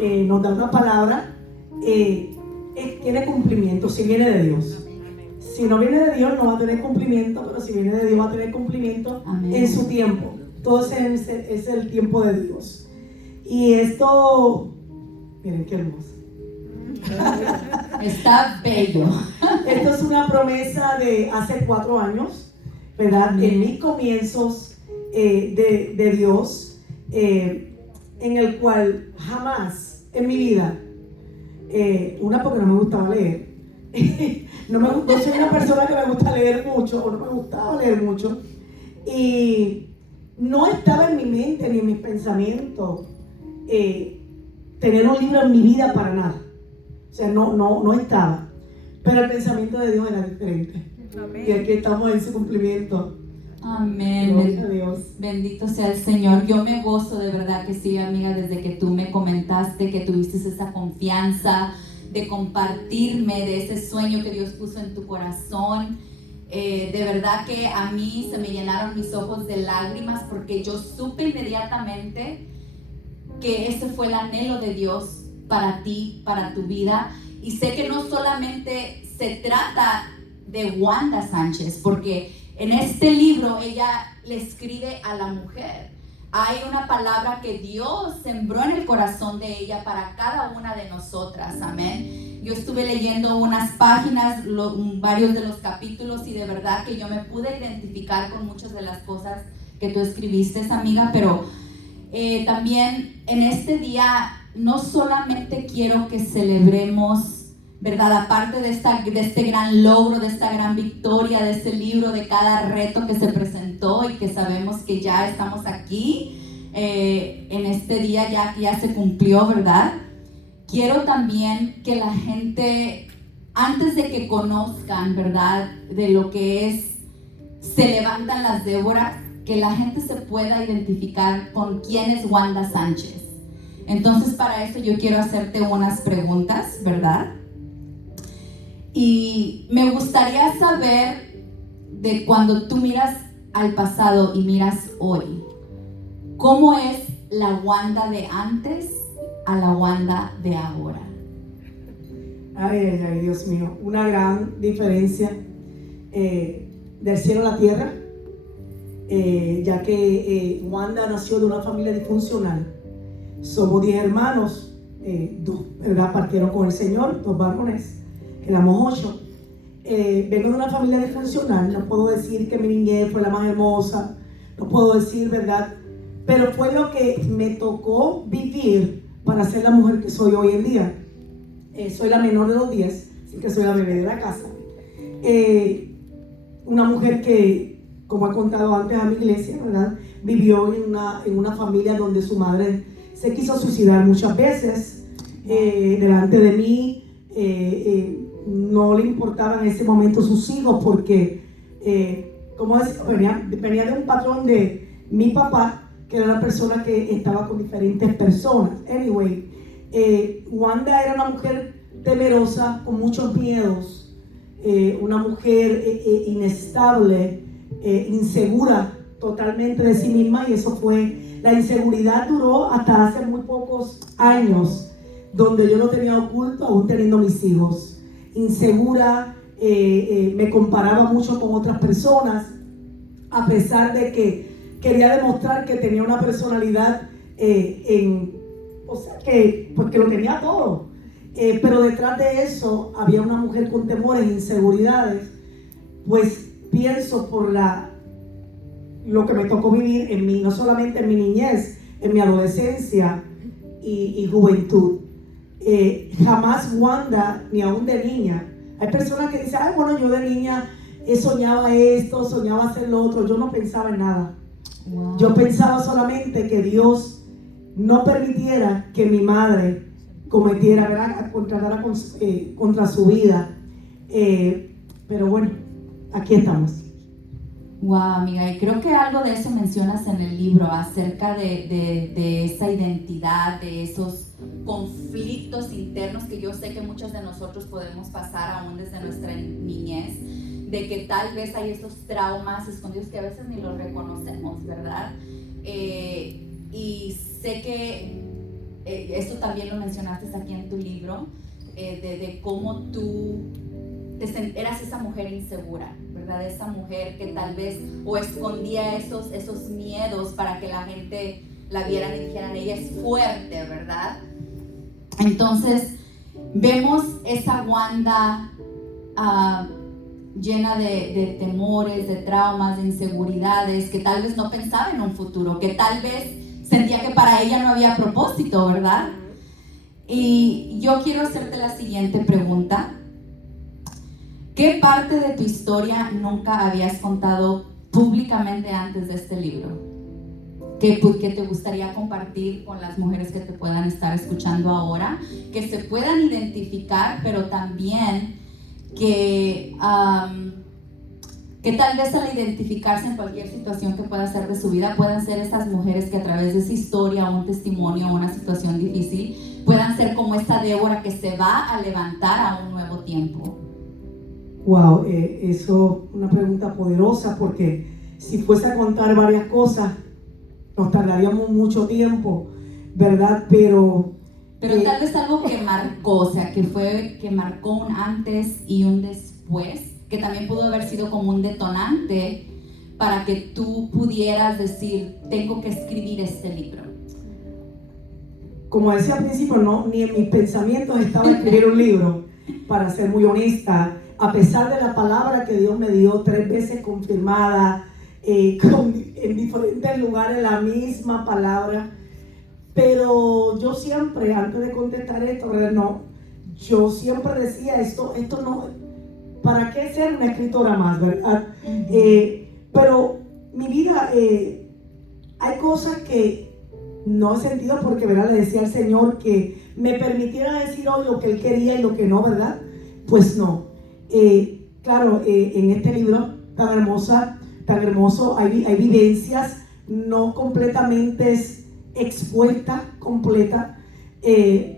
nos da una palabra, tiene cumplimiento si viene de Dios. Si no viene de Dios no va a tener cumplimiento, pero si viene de Dios va a tener cumplimiento. Amén. En su tiempo. Todo es el tiempo de Dios. Y esto, miren qué hermoso. Está bello. Esto es una promesa de hace 4 años, ¿verdad? Amén. En mis comienzos de Dios, en el cual jamás en mi vida, porque no me gustaba leer, no soy una persona que me gusta leer mucho, o no me gustaba leer mucho, y no estaba en mi mente ni en mis pensamientos tener un libro en mi vida para nada. O sea, no estaba. Pero el pensamiento de Dios era diferente. Amén. Y aquí estamos en su cumplimiento. Amén. Gloria a Dios. Bendito sea el Señor. Yo me gozo de verdad que sí, amiga, desde que tú me comentaste que tuviste esa confianza de compartirme de ese sueño que Dios puso en tu corazón. De verdad que a mí se me llenaron mis ojos de lágrimas porque yo supe inmediatamente que ese fue el anhelo de Dios para ti, para tu vida. Y sé que no solamente se trata de Wanda Sánchez, porque en este libro ella le escribe a la mujer. Hay una palabra que Dios sembró en el corazón de ella para cada una de nosotras, amén. Yo estuve leyendo unas páginas, varios de los capítulos, y de verdad que yo me pude identificar con muchas de las cosas que tú escribiste, amiga, pero también en este día no solamente quiero que celebremos, ¿verdad? Aparte de este gran logro, de esta gran victoria, de este libro, de cada reto que se presentó y que sabemos que ya estamos aquí, en este día ya se cumplió, ¿verdad? Quiero también que la gente, antes de que conozcan, ¿verdad?, de lo que es Se levantan las Déboras, que la gente se pueda identificar con quién es Wanda Sánchez. Entonces, para eso yo quiero hacerte unas preguntas, ¿verdad? Y me gustaría saber, de cuando tú miras al pasado y miras hoy, ¿cómo es la Wanda de antes a la Wanda de ahora? Ay, Dios mío, una gran diferencia del cielo a la tierra, ya que Wanda nació de una familia disfuncional. Somos 10 hermanos, 2, ¿verdad?, partieron con el Señor, 2 varones, éramos 8. Vengo de una familia disfuncional, no puedo decir que mi niñez fue la más hermosa, no puedo decir, ¿verdad?, pero fue lo que me tocó vivir para ser la mujer que soy hoy en día. Soy la menor de los 10, así que soy la bebé de la casa. Una mujer que, como he contado antes a mi iglesia, ¿verdad?, vivió en una familia donde su madre se quiso suicidar muchas veces delante de mí. No le importaban en ese momento sus hijos porque, venía de un patrón de mi papá, que era la persona que estaba con diferentes personas. Anyway, Wanda era una mujer temerosa, con muchos miedos, una mujer inestable, insegura totalmente de sí misma, y eso fue, la inseguridad duró hasta hace muy pocos años, donde yo lo tenía oculto aún teniendo mis hijos. Insegura, me comparaba mucho con otras personas, a pesar de que quería demostrar que tenía una personalidad, que lo tenía todo. Pero detrás de eso había una mujer con temores e inseguridades. Pues pienso por lo que me tocó vivir en mí, no solamente en mi niñez, en mi adolescencia y juventud. Jamás Wanda, ni aún de niña. Hay personas que dicen, bueno, yo de niña soñaba esto, soñaba hacer lo otro. Yo no pensaba en nada. Wow. Yo pensaba solamente que Dios no permitiera que mi madre cometiera, ¿verdad?, contra su vida. Pero bueno, aquí estamos. Wow, amiga, y creo que algo de eso mencionas en el libro, acerca de esa identidad, de esos conflictos internos que yo sé que muchos de nosotros podemos pasar aún desde nuestra niñez, de que tal vez hay estos traumas escondidos que a veces ni los reconocemos, ¿verdad? Y sé que esto también lo mencionaste aquí en tu libro, de cómo tú eras esa mujer insegura, ¿verdad? Esa mujer que tal vez o escondía esos miedos para que la gente la vieran y dijeran, ella es fuerte, ¿verdad? Entonces, vemos esa Wanda llena de temores, de traumas, de inseguridades, que tal vez no pensaba en un futuro, que tal vez sentía que para ella no había propósito, ¿verdad? Y yo quiero hacerte la siguiente pregunta. ¿Qué parte de tu historia nunca habías contado públicamente antes de este libro? ¿Qué te gustaría compartir con las mujeres que te puedan estar escuchando ahora? Que se puedan identificar, pero también que tal vez al identificarse en cualquier situación que pueda ser de su vida, puedan ser esas mujeres que a través de esa historia, un testimonio, una situación difícil, puedan ser como esta Débora que se va a levantar a un nuevo tiempo. Wow, eso es una pregunta poderosa, porque si fuese a contar varias cosas, nos tardaríamos mucho tiempo, ¿verdad? Pero tal vez algo que marcó, o sea, que marcó un antes y un después, que también pudo haber sido como un detonante para que tú pudieras decir, tengo que escribir este libro. Como decía al principio, no, ni en mis pensamientos estaba escribir un libro, para ser muy honesta, a pesar de la palabra que Dios me dio 3 veces confirmada, en diferentes lugares la misma palabra. Pero yo siempre, antes de contestar esto, no, yo siempre decía esto no, ¿para qué ser una escritora más, verdad? Pero mi vida, hay cosas que no he sentido, porque, ¿verdad? Le decía al Señor que me permitiera decir hoy lo que Él quería y lo que no, ¿verdad? Pues no. Claro, en este libro tan hermoso, hay vivencias no completamente expuestas, completa,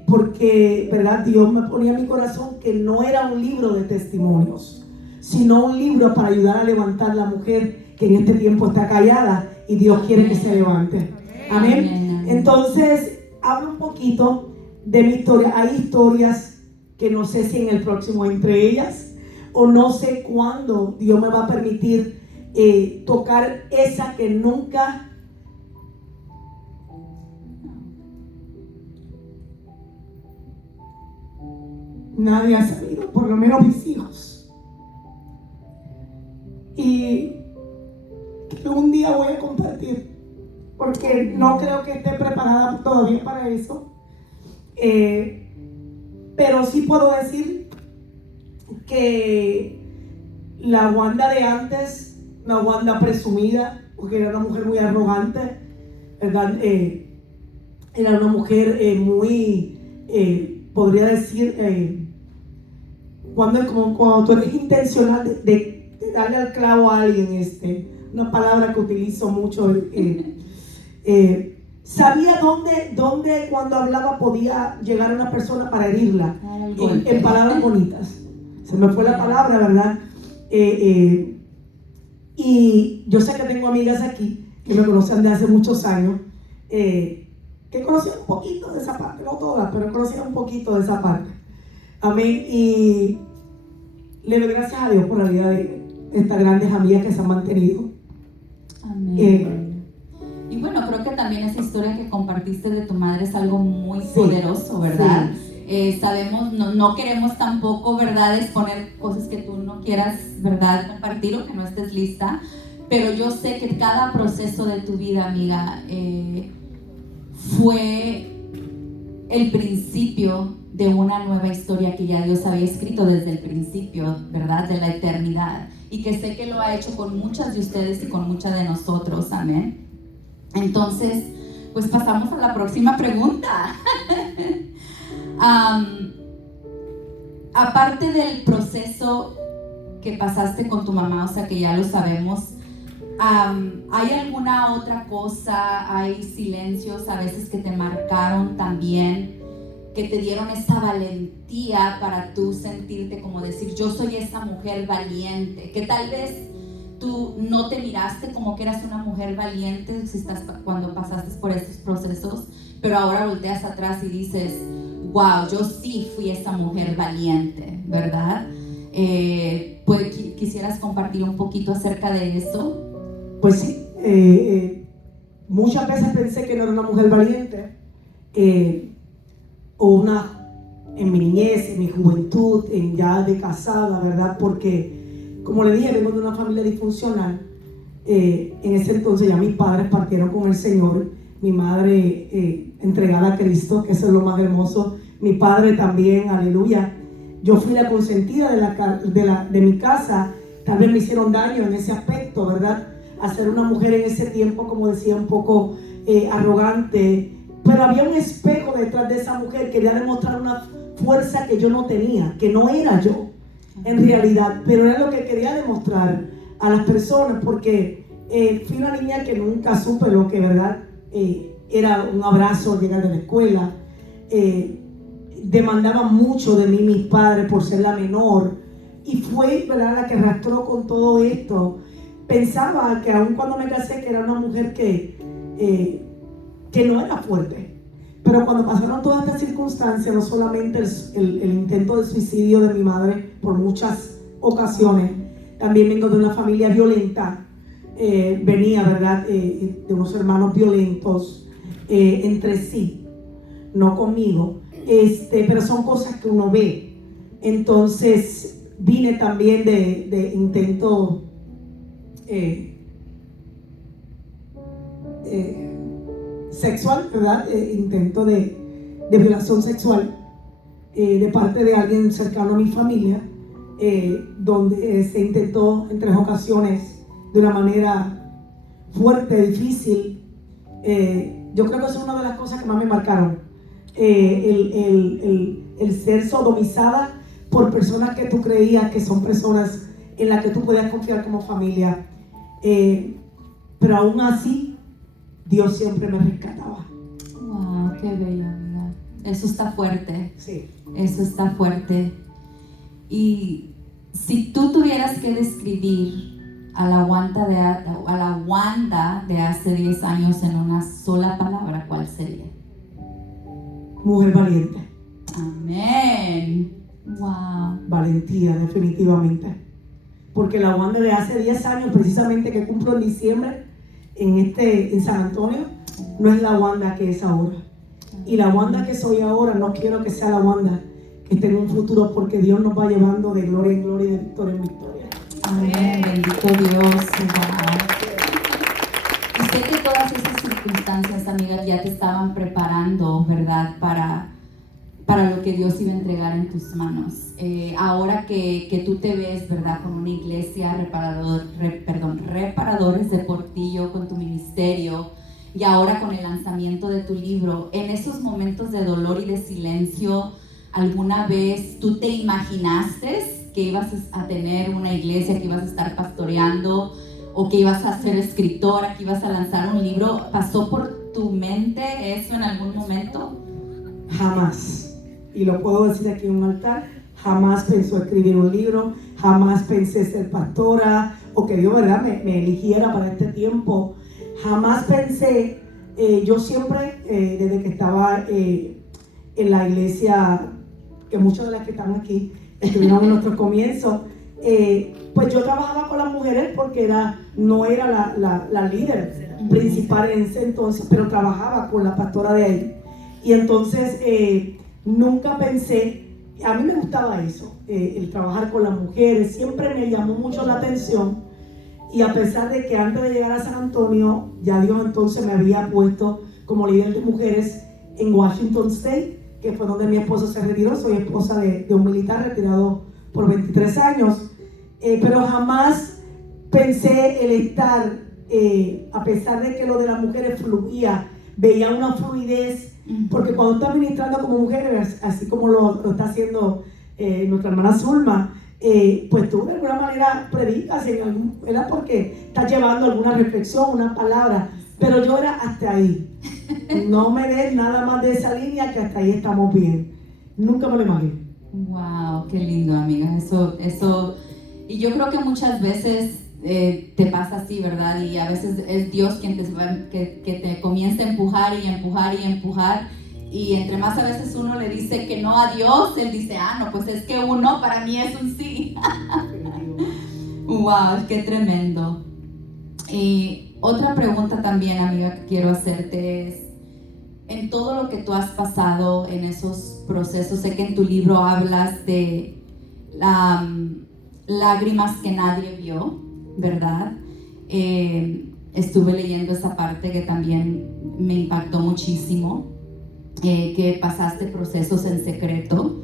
porque, ¿verdad? Dios me ponía en mi corazón que no era un libro de testimonios, sino un libro para ayudar a levantar a la mujer que en este tiempo está callada y Dios quiere que se levante. Amén. Entonces, hablo un poquito de mi historia. Hay historias que no sé si en el próximo entre ellas, o no sé cuándo Dios me va a permitir tocar esa que nunca nadie ha sabido, por lo menos mis hijos, y que un día voy a compartir, porque no creo que esté preparada todavía para eso, pero sí puedo decir que la Wanda de antes, una Wanda presumida, porque era una mujer muy arrogante, ¿verdad? Era una mujer muy, podría decir, cuando tú eres intencional de darle al clavo a alguien, una palabra que utilizo mucho, sabía dónde cuando hablaba podía llegar a una persona para herirla, en palabras bonitas. Se me fue la palabra, ¿verdad? Y yo sé que tengo amigas aquí que me conocen de hace muchos años, que conocían un poquito de esa parte, no todas, pero conocían un poquito de esa parte. Amén. Y le doy gracias a Dios por la vida de estas grandes amigas que se han mantenido. Amén. Y bueno, creo que también esa historia que compartiste de tu madre es algo muy poderoso, ¿verdad? Sí. Sabemos, no queremos tampoco, ¿verdad?, exponer cosas que tú no quieras, ¿verdad?, compartir o que no estés lista, pero yo sé que cada proceso de tu vida, amiga, fue el principio de una nueva historia que ya Dios había escrito desde el principio, ¿verdad?, de la eternidad, y que sé que lo ha hecho con muchas de ustedes y con muchas de nosotros, amén. Entonces, pues pasamos a la próxima pregunta. Aparte del proceso que pasaste con tu mamá, o sea que ya lo sabemos, ¿hay alguna otra cosa, hay silencios a veces que te marcaron también, que te dieron esa valentía para tú sentirte como decir, yo soy esa mujer valiente, que tal vez tú no te miraste como que eras una mujer valiente cuando pasaste por estos procesos, pero ahora volteas atrás y dices, wow, yo sí fui esa mujer valiente, ¿verdad? Pues, ¿quisieras compartir un poquito acerca de eso? Pues sí, muchas veces pensé que no era una mujer valiente, en mi niñez, en mi juventud, ya de casada, ¿verdad? Porque, como le dije, vengo de una familia disfuncional. En ese entonces ya mis padres partieron con el Señor, mi madre entregada a Cristo, que eso es lo más hermoso, mi padre también, aleluya. Yo fui la consentida de mi casa, tal vez me hicieron daño en ese aspecto, ¿verdad? A ser una mujer en ese tiempo, como decía, un poco arrogante, pero había un espejo detrás de esa mujer, quería demostrar una fuerza que yo no tenía, que no era yo en realidad, pero era lo que quería demostrar a las personas, porque fui una niña que nunca supe lo que, ¿verdad? Era un abrazo al llegar de la escuela. Demandaban mucho de mí mis padres por ser la menor, y fue, ¿verdad?, la que arrastró con todo esto. Pensaba que aun cuando me casé, que era una mujer que no era fuerte, pero cuando pasaron todas estas circunstancias, no solamente el intento de suicidio de mi madre por muchas ocasiones, también vengo de una familia violenta, venía, ¿verdad?, de unos hermanos violentos entre sí, no conmigo, pero son cosas que uno ve. Entonces vine también de intento sexual, ¿verdad? Intento de violación sexual de parte de alguien cercano a mi familia, donde se intentó en 3 ocasiones de una manera fuerte, difícil. Yo creo que eso es una de las cosas que más me marcaron, el ser sodomizada por personas que tú creías que son personas en las que tú podías confiar como familia, pero aún así Dios siempre me rescataba. Wow, qué bella, amiga. Eso está fuerte. Sí. Eso está fuerte. Y si tú tuvieras que describir a la Wanda de hace 10 años en una sola palabra, ¿cuál sería? Mujer valiente. Amén. Wow. Valentía, definitivamente. Porque la Wanda de hace 10 años, precisamente que cumplo en diciembre, en San Antonio, no es la Wanda que es ahora. Y la Wanda que soy ahora, no quiero que sea la Wanda que esté en un futuro, porque Dios nos va llevando de gloria en gloria y de victoria en victoria. Amén. Bendito Dios. Wow. Y sé que todas esas circunstancias, amigas, ya te estaban preparando, ¿verdad? Para lo que Dios iba a entregar en tus manos. Ahora que tú te ves, ¿verdad?, con una iglesia, Reparadores de Portillo, con tu ministerio, y ahora con el lanzamiento de tu libro, en esos momentos de dolor y de silencio, ¿alguna vez tú te imaginaste que ibas a tener una iglesia, que ibas a estar pastoreando, o que ibas a ser escritora, que ibas a lanzar un libro? ¿Pasó por tu mente eso en algún momento? Jamás. Y lo puedo decir aquí en un altar, jamás pensó escribir un libro, jamás pensé ser pastora, o que Dios, ¿verdad?, me eligiera para este tiempo. Jamás pensé, yo siempre, desde que estaba en la iglesia, que muchas de las que están aquí estuvieron en nuestro comienzo, pues yo trabajaba con las mujeres porque no era la líder principal en ese entonces, pero trabajaba con la pastora de ahí. Y entonces nunca pensé, a mí me gustaba eso, el trabajar con las mujeres, siempre me llamó mucho la atención. Y a pesar de que antes de llegar a San Antonio, ya Dios entonces me había puesto como líder de mujeres en Washington State, que fue donde mi esposo se retiró. Soy esposa de un militar retirado por 23 años, pero jamás pensé el estar, a pesar de que lo de las mujeres fluía, veía una fluidez, porque cuando estás ministrando como mujeres, así como lo está haciendo nuestra hermana Zulma, pues tú de alguna manera predicas, era porque estás llevando alguna reflexión, una palabra, pero yo era hasta ahí. No me des nada más de esa línea, que hasta ahí estamos bien. Nunca me lo imaginé. Wow, qué lindo, amiga. Eso, y yo creo que muchas veces te pasa así, ¿verdad? Y a veces es Dios quien que te comienza a empujar y empujar y empujar. Y entre más a veces uno le dice que no a Dios, Él dice, no, pues es que un no para mí es un sí. Wow, qué tremendo. Y otra pregunta también, amiga, que quiero hacerte es, en todo lo que tú has pasado en esos procesos, sé que en tu libro hablas de lágrimas que nadie vio, ¿verdad? Estuve leyendo esa parte que también me impactó muchísimo, que pasaste procesos en secreto.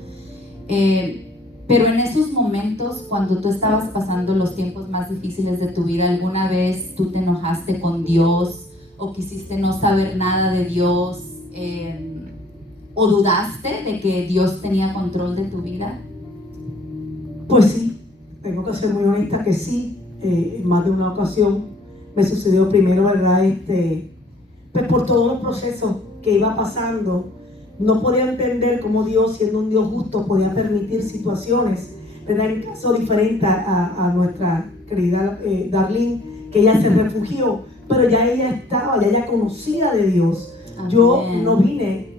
Pero en esos momentos, cuando tú estabas pasando los tiempos más difíciles de tu vida, ¿alguna vez tú te enojaste con Dios o quisiste no saber nada de Dios? ¿O dudaste de que Dios tenía control de tu vida? Pues sí, tengo que ser muy honesta que sí. En más de una ocasión me sucedió primero, ¿verdad? Pues por todos los procesos que iba pasando, no podía entender cómo Dios, siendo un Dios justo, podía permitir situaciones, ¿verdad? En caso diferente a nuestra querida Darlene, que ella se refugió, pero ya ella estaba, ya ella conocía de Dios. Amén. Yo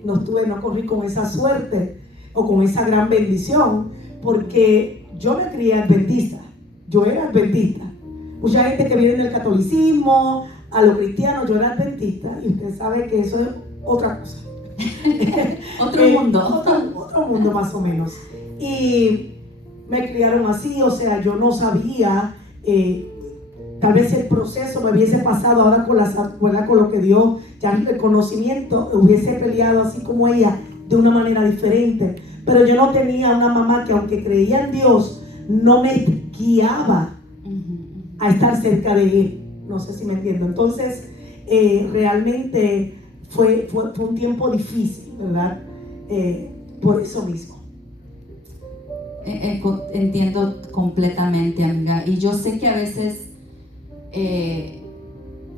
no corrí con esa suerte o con esa gran bendición, porque yo me crié adventista, yo era adventista. Mucha gente que viene del catolicismo, a los cristianos, yo era adventista, y usted sabe que eso es otra cosa. Otro mundo. Otro mundo más o menos. Y me criaron así, o sea, yo no sabía, tal vez el proceso me hubiese pasado ahora con lo que Dios, ya el reconocimiento, hubiese peleado así como ella, de una manera diferente. Pero yo no tenía una mamá que, aunque creía en Dios, no me guiaba a estar cerca de Él. No sé si me entiendo. Entonces, realmente fue un tiempo difícil, ¿verdad? Por eso mismo. Entiendo completamente, amiga. Y yo sé que a veces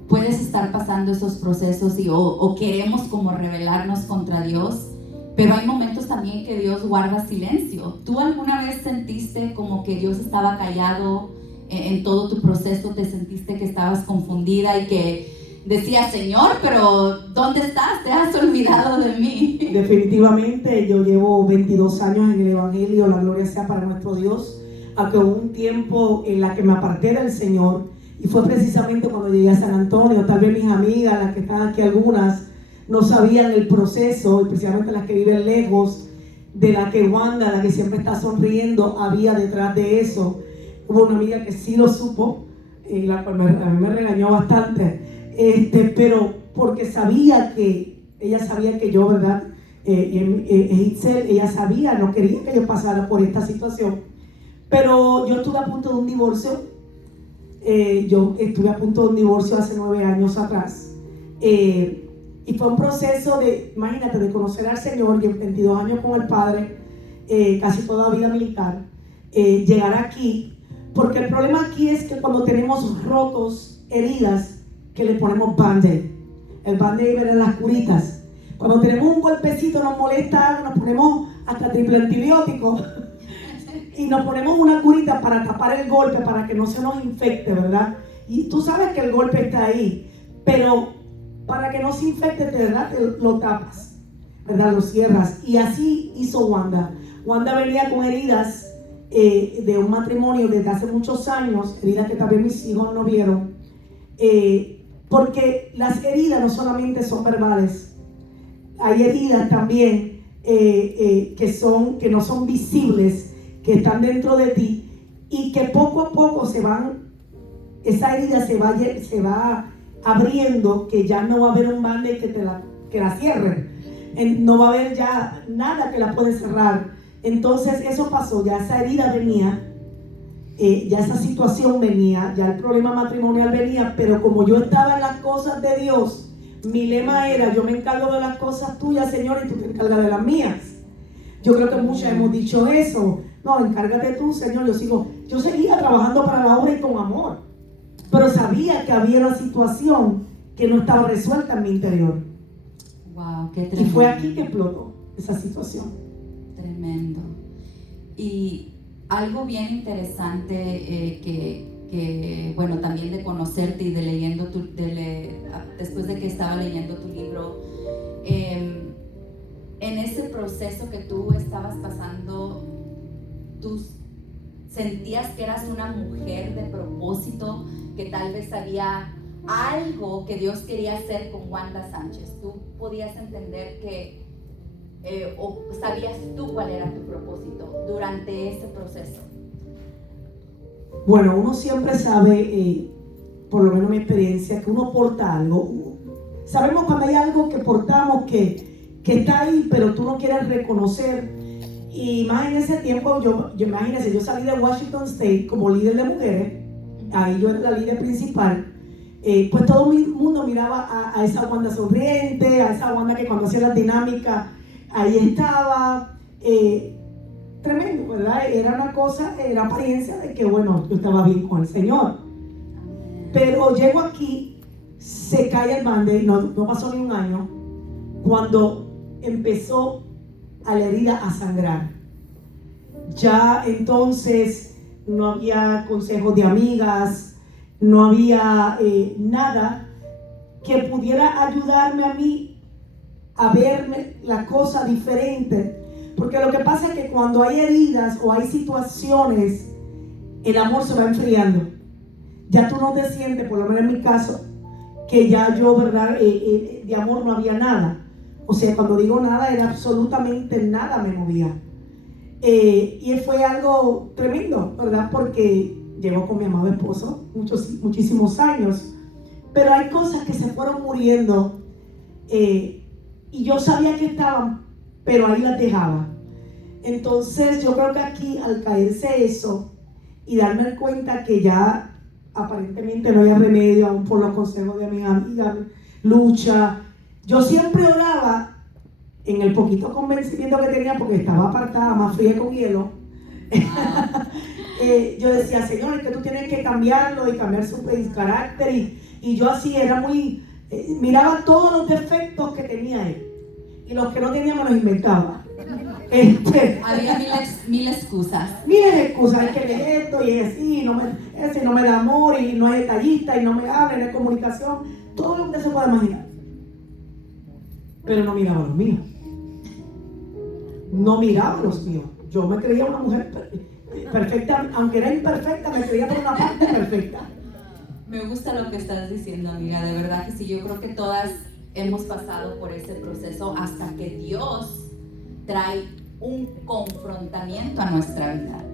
puedes estar pasando esos procesos o queremos como rebelarnos contra Dios, pero hay momentos también que Dios guarda silencio. ¿Tú alguna vez sentiste como que Dios estaba callado en todo tu proceso? ¿Te sentiste que estabas confundida y que decías, Señor, pero ¿dónde estás? ¿Te has olvidado de mí? Definitivamente, yo llevo 22 años en el Evangelio, la gloria sea para nuestro Dios. Aunque hubo un tiempo en la que me aparté del Señor, y fue precisamente cuando llegué a San Antonio. Tal vez mis amigas, las que están aquí algunas, no sabían el proceso, especialmente las que viven lejos, de la que Wanda, la que siempre está sonriendo, había detrás de eso. Hubo una amiga que sí lo supo, la cual a mí me regañó bastante, pero porque ella sabía que yo, ¿verdad? Itzel, ella sabía, no quería que yo pasara por esta situación. Pero yo estuve a punto de un divorcio. Yo estuve a punto de un divorcio hace 9 años atrás. Y fue un proceso imagínate, de conocer al Señor, y en 22 años con el Padre, casi toda vida militar, llegar aquí. Porque el problema aquí es que cuando tenemos rotos, heridas, que le ponemos band-aid. El band-aid eran las curitas. Cuando tenemos un golpecito, nos molesta, nos ponemos hasta triple antibiótico. Y nos ponemos una curita para tapar el golpe, para que no se nos infecte, ¿verdad? Y tú sabes que el golpe está ahí, pero para que no se infecte, ¿verdad? Lo tapas, ¿verdad? Lo cierras. Y así hizo Wanda. Wanda venía con heridas de un matrimonio desde hace muchos años, heridas que también mis hijos no vieron, porque las heridas no solamente son verbales, hay heridas también que no son visibles, que están dentro de ti, y que poco a poco esa herida se va abriendo, que ya no va a haber un band-aid que la cierre, no va a haber ya nada que la puede cerrar. Entonces eso pasó, ya esa herida venía, ya esa situación venía, ya el problema matrimonial venía, pero como yo estaba en las cosas de Dios, mi lema era: yo me encargo de las cosas tuyas, Señor, y tú te encargas de las mías. Yo creo que muchas hemos dicho eso. No, encárgate tú, Señor. Yo seguía trabajando para la obra y con amor, pero sabía que había una situación que no estaba resuelta en mi interior. Wow, qué tremendo. Y fue aquí que explotó esa situación. Tremendo. Y algo bien interesante bueno, también de conocerte y de leyendo después de que estaba leyendo tu libro, en ese proceso que tú estabas pasando, tú sentías que eras una mujer de propósito, que tal vez había algo que Dios quería hacer con Wanda Sánchez. Tú podías entender que, o sabías tú cuál era tu propósito durante ese proceso. Bueno, uno siempre sabe, por lo menos mi experiencia, que uno porta algo. Sabemos cuando hay algo que portamos que está ahí, pero tú no quieres reconocer. Y más en ese tiempo, imagínense, yo salí de Washington State como líder de mujeres, ahí yo era la líder principal. Pues todo el mundo miraba a esa Wanda sonriente, a esa Wanda que cuando hacía las dinámicas, ahí estaba. Tremendo, ¿verdad? Era una cosa, era apariencia de que, bueno, yo estaba bien con el Señor. Pero llego aquí, se cae el bande, no pasó ni un año, cuando empezó a la herida a sangrar. Ya entonces no había consejos de amigas, no había nada que pudiera ayudarme a mí a verme la cosa diferente. Porque lo que pasa es que cuando hay heridas o hay situaciones, el amor se va enfriando. Ya tú no te sientes, por lo menos en mi caso, que ya yo, ¿verdad? De amor no había nada. O sea, cuando digo nada, era absolutamente nada me movía. Y fue algo tremendo, ¿verdad? Porque llevo con mi amado esposo muchísimos años. Pero hay cosas que se fueron muriendo y yo sabía que estaban, pero ahí las dejaba. Entonces yo creo que aquí al caerse eso y darme cuenta que ya aparentemente no había remedio aún por los consejos de mi amiga Lucha, yo siempre oraba en el poquito convencimiento que tenía porque estaba apartada, más fría con hielo. Yo decía, Señor, es que tú tienes que cambiarlo y cambiar su carácter y yo así era muy, miraba todos los defectos que tenía él y los que no tenía me los inventaba. Había mil excusas. Miles de excusas, es que es esto y es así, ese no me da amor y no es detallista y no me habla, no es comunicación, todo lo que usted se puede imaginar. Pero no miraba los míos. No miraba los míos. Yo me creía una mujer perfecta, aunque era imperfecta, me creía por una parte perfecta. Me gusta lo que estás diciendo, amiga, de verdad que sí, yo creo que todas hemos pasado por ese proceso hasta que Dios trae un confrontamiento a nuestra vida.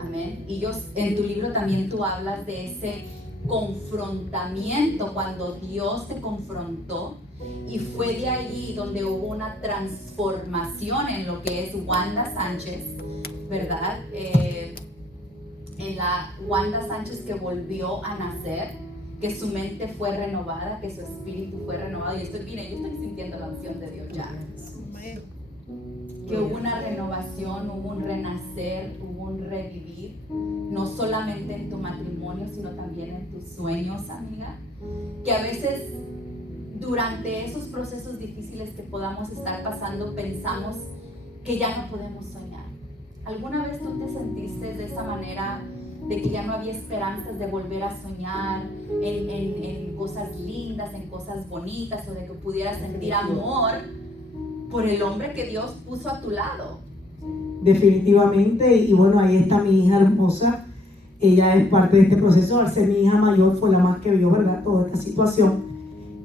Amén. Y en tu libro también tú hablas de ese confrontamiento, cuando Dios te confrontó, y fue de allí donde hubo una transformación en lo que es Wanda Sánchez, ¿verdad? En la Wanda Sánchez que volvió a nacer, que su mente fue renovada, que su espíritu fue renovado. Yo estoy sintiendo la unción de Dios ya. Que hubo una renovación, hubo un renacer, hubo un revivir, no solamente en tu matrimonio, sino también en tus sueños, amiga. Que a veces durante esos procesos difíciles que podamos estar pasando, pensamos que ya no podemos soñar. ¿Alguna vez tú te sentiste de esa manera, de que ya no había esperanzas de volver a soñar en cosas lindas, en cosas bonitas, o de que pudieras sentir amor por el hombre que Dios puso a tu lado? Definitivamente, y bueno, ahí está mi hija hermosa. Ella es parte de este proceso. Al ser mi hija mayor, fue la más que vio, ¿verdad?, toda esta situación.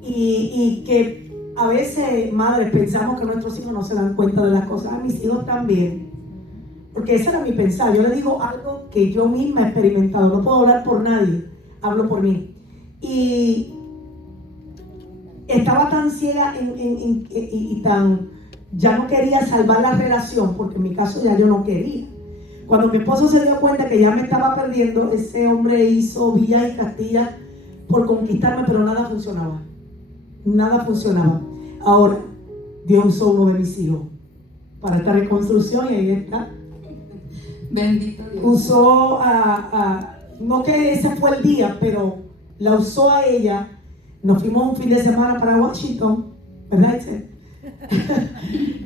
Y que a veces, madres, pensamos que nuestros hijos no se dan cuenta de las cosas. A mis hijos también. Porque ese era mi pensar. Yo le digo algo que yo misma he experimentado. No puedo hablar por nadie, hablo por mí. Y estaba tan ciega y tan... ya no quería salvar la relación, porque en mi caso ya yo no quería. Cuando mi esposo se dio cuenta que ya me estaba perdiendo, ese hombre hizo villas y castillas por conquistarme, pero nada funcionaba. Nada funcionaba. Ahora, Dios usó uno de mis hijos para esta reconstrucción y ahí está. Bendito Dios. Usó no que ese fue el día, pero la usó a ella. Nos fuimos un fin de semana para Washington, ¿verdad?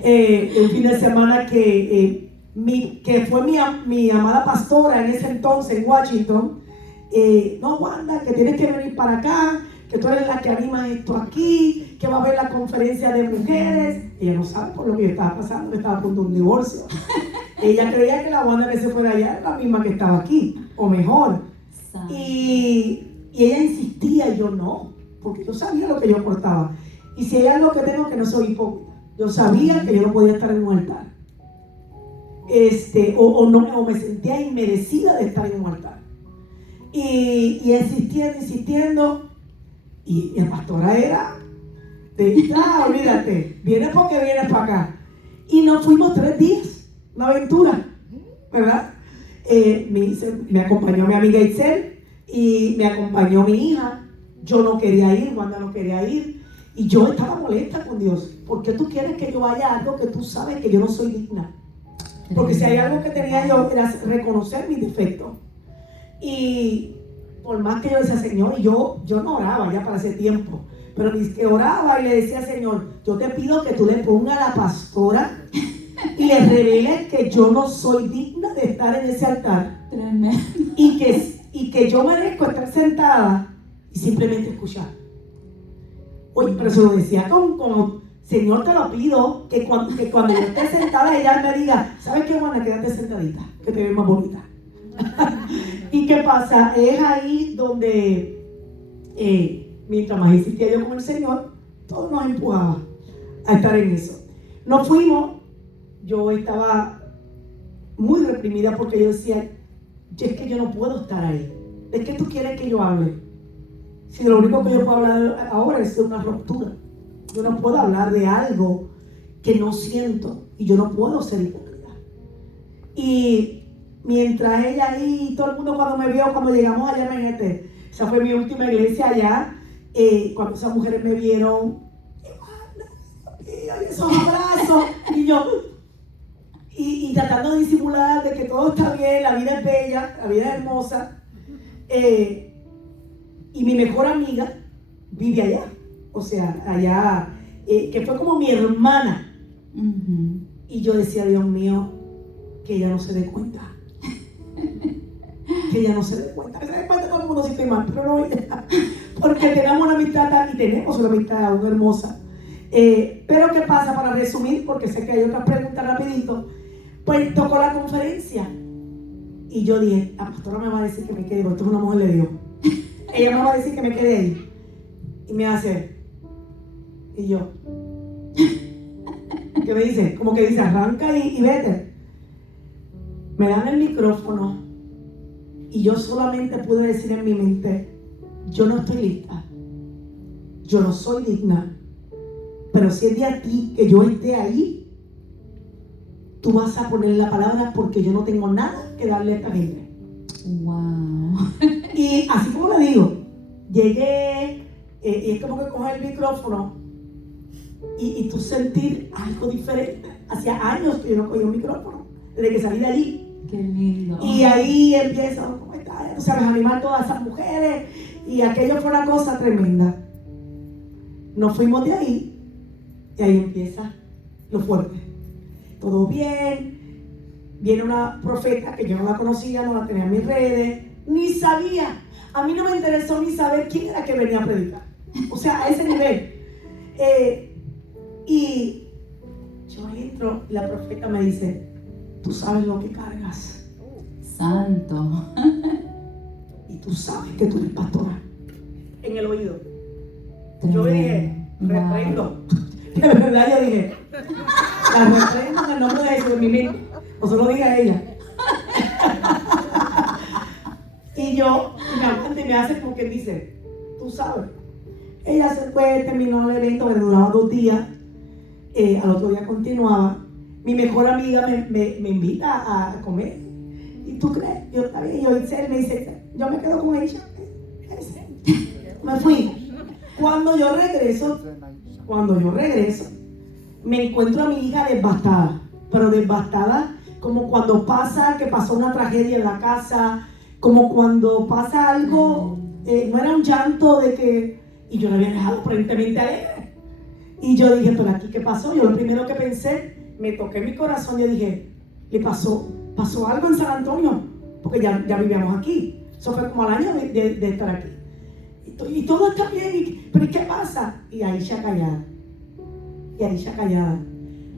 El fin de semana que fue mi amada pastora en ese entonces en Washington, no, Wanda, que tienes que venir para acá, que tú eres la que anima esto aquí, que va a haber la conferencia de mujeres. Ella no sabe por lo que yo estaba pasando, que estaba a punto de un divorcio. Ella creía que la Wanda que se fuera allá era la misma que estaba aquí, o mejor. Y ella insistía y yo no, porque yo sabía lo que yo aportaba. Y si hay algo que tengo, que no soy hipócrita. Yo sabía que yo no podía estar en un altar. O me sentía inmerecida de estar en un altar. Y insistiendo. Y la pastora era, olvídate, vienes porque vienes para acá. Y nos fuimos 3 días, una aventura, ¿verdad? Me acompañó mi amiga Itzel y me acompañó mi hija. Yo no quería ir, Wanda no quería ir. Y yo estaba molesta con Dios. ¿Por qué tú quieres que yo vaya a algo que tú sabes que yo no soy digna? Porque si hay algo que tenía yo era reconocer mis defectos. Y por más que yo decía, Señor, yo no oraba ya para ese tiempo, pero dice que oraba y le decía, Señor, yo te pido que tú le pongas a la pastora y le reveles que yo no soy digna de estar en ese altar. Tremendo. Y que yo merezco estar sentada y simplemente escuchar. Oye, pero se lo decía con Señor, te lo pido, que cuando yo esté sentada ella me diga, ¿sabes qué, Juana? Quédate sentadita, que te ves más bonita. ¿Y qué pasa? Es ahí donde, mientras más insistía yo con el Señor, todo nos empujaba a estar en eso. Nos fuimos, yo estaba muy reprimida porque yo decía, es que yo no puedo estar ahí. ¿De qué tú quieres que yo hable? Si lo único que yo puedo hablar ahora es de una ruptura. Yo no puedo hablar de algo que no siento y yo no puedo ser hipócrita. Y mientras ella ahí, todo el mundo cuando me vio, cuando llegamos allá en Menete, esa fue mi última iglesia allá, cuando esas mujeres me vieron, y esos abrazos, y yo, y tratando de disimular de que todo está bien, la vida es bella, la vida es hermosa, y mi mejor amiga vive allá, o sea, allá, que fue como mi hermana. Y yo decía, Dios mío, que ella no se dé cuenta. Que ella no se dé cuenta. Que se dé cuenta todo el mundo si estoy mal, pero no ella. Porque tenemos una amistad y tenemos una amistad aún hermosa. Pero ¿qué pasa? Para resumir, porque sé que hay otras preguntas rapidito. Pues tocó la conferencia. Y yo dije, la pastora me va a decir que me quede, porque esto es una mujer de Dios. Ella me va a decir que me quede ahí. Y me hace, y yo, ¿qué me dice? Como que dice, arranca y vete. Me dan el micrófono y yo solamente pude decir en mi mente, yo no estoy lista, yo no soy digna, pero si es de aquí que yo esté ahí, tú vas a poner la palabra porque yo no tengo nada que darle a esta gente. Wow. Y así como le digo, llegué, y es como que coger el micrófono y tú sentir algo diferente. Hacía años que yo no cogía un micrófono, desde que salí de allí. Qué lindo. Y ahí empieza, ¿cómo está? O sea, animar a todas esas mujeres. Y aquello fue una cosa tremenda. Nos fuimos de ahí y ahí empieza lo fuerte. Todo bien. Viene una profeta que yo no la conocía, no la tenía en mis redes, ni sabía. A mí no me interesó ni saber quién era que venía a predicar. O sea, a ese nivel. Y yo entro y la profeta me dice, tú sabes lo que cargas. Santo. Y tú sabes que tú eres pastora. En el oído. Yo le dije, reprendo. De verdad yo dije, la reprendo en el nombre de Jesús en mi mente. O se lo dije a ella. Y yo, me aguanta y me hace como que dice, tú sabes. Ella se fue, terminó el evento que duraba 2 días. Al otro día continuaba. Mi mejor amiga me invita a comer. ¿Y tú crees? Yo está bien. Yo me dice, yo me quedo con ella. Me fui. Cuando yo regreso, me encuentro a mi hija devastada. Pero devastada como cuando que pasó una tragedia en la casa, como cuando pasa algo, no era un llanto de que, y yo la había dejado aparentemente alegre. Y yo dije, pero aquí, ¿qué pasó? Yo lo primero que pensé, me toqué mi corazón y dije, ¿le pasó algo en San Antonio? Porque ya vivíamos aquí. Eso fue como al año de estar aquí. Y todo está bien, pero ¿qué pasa? Y Aisha callada.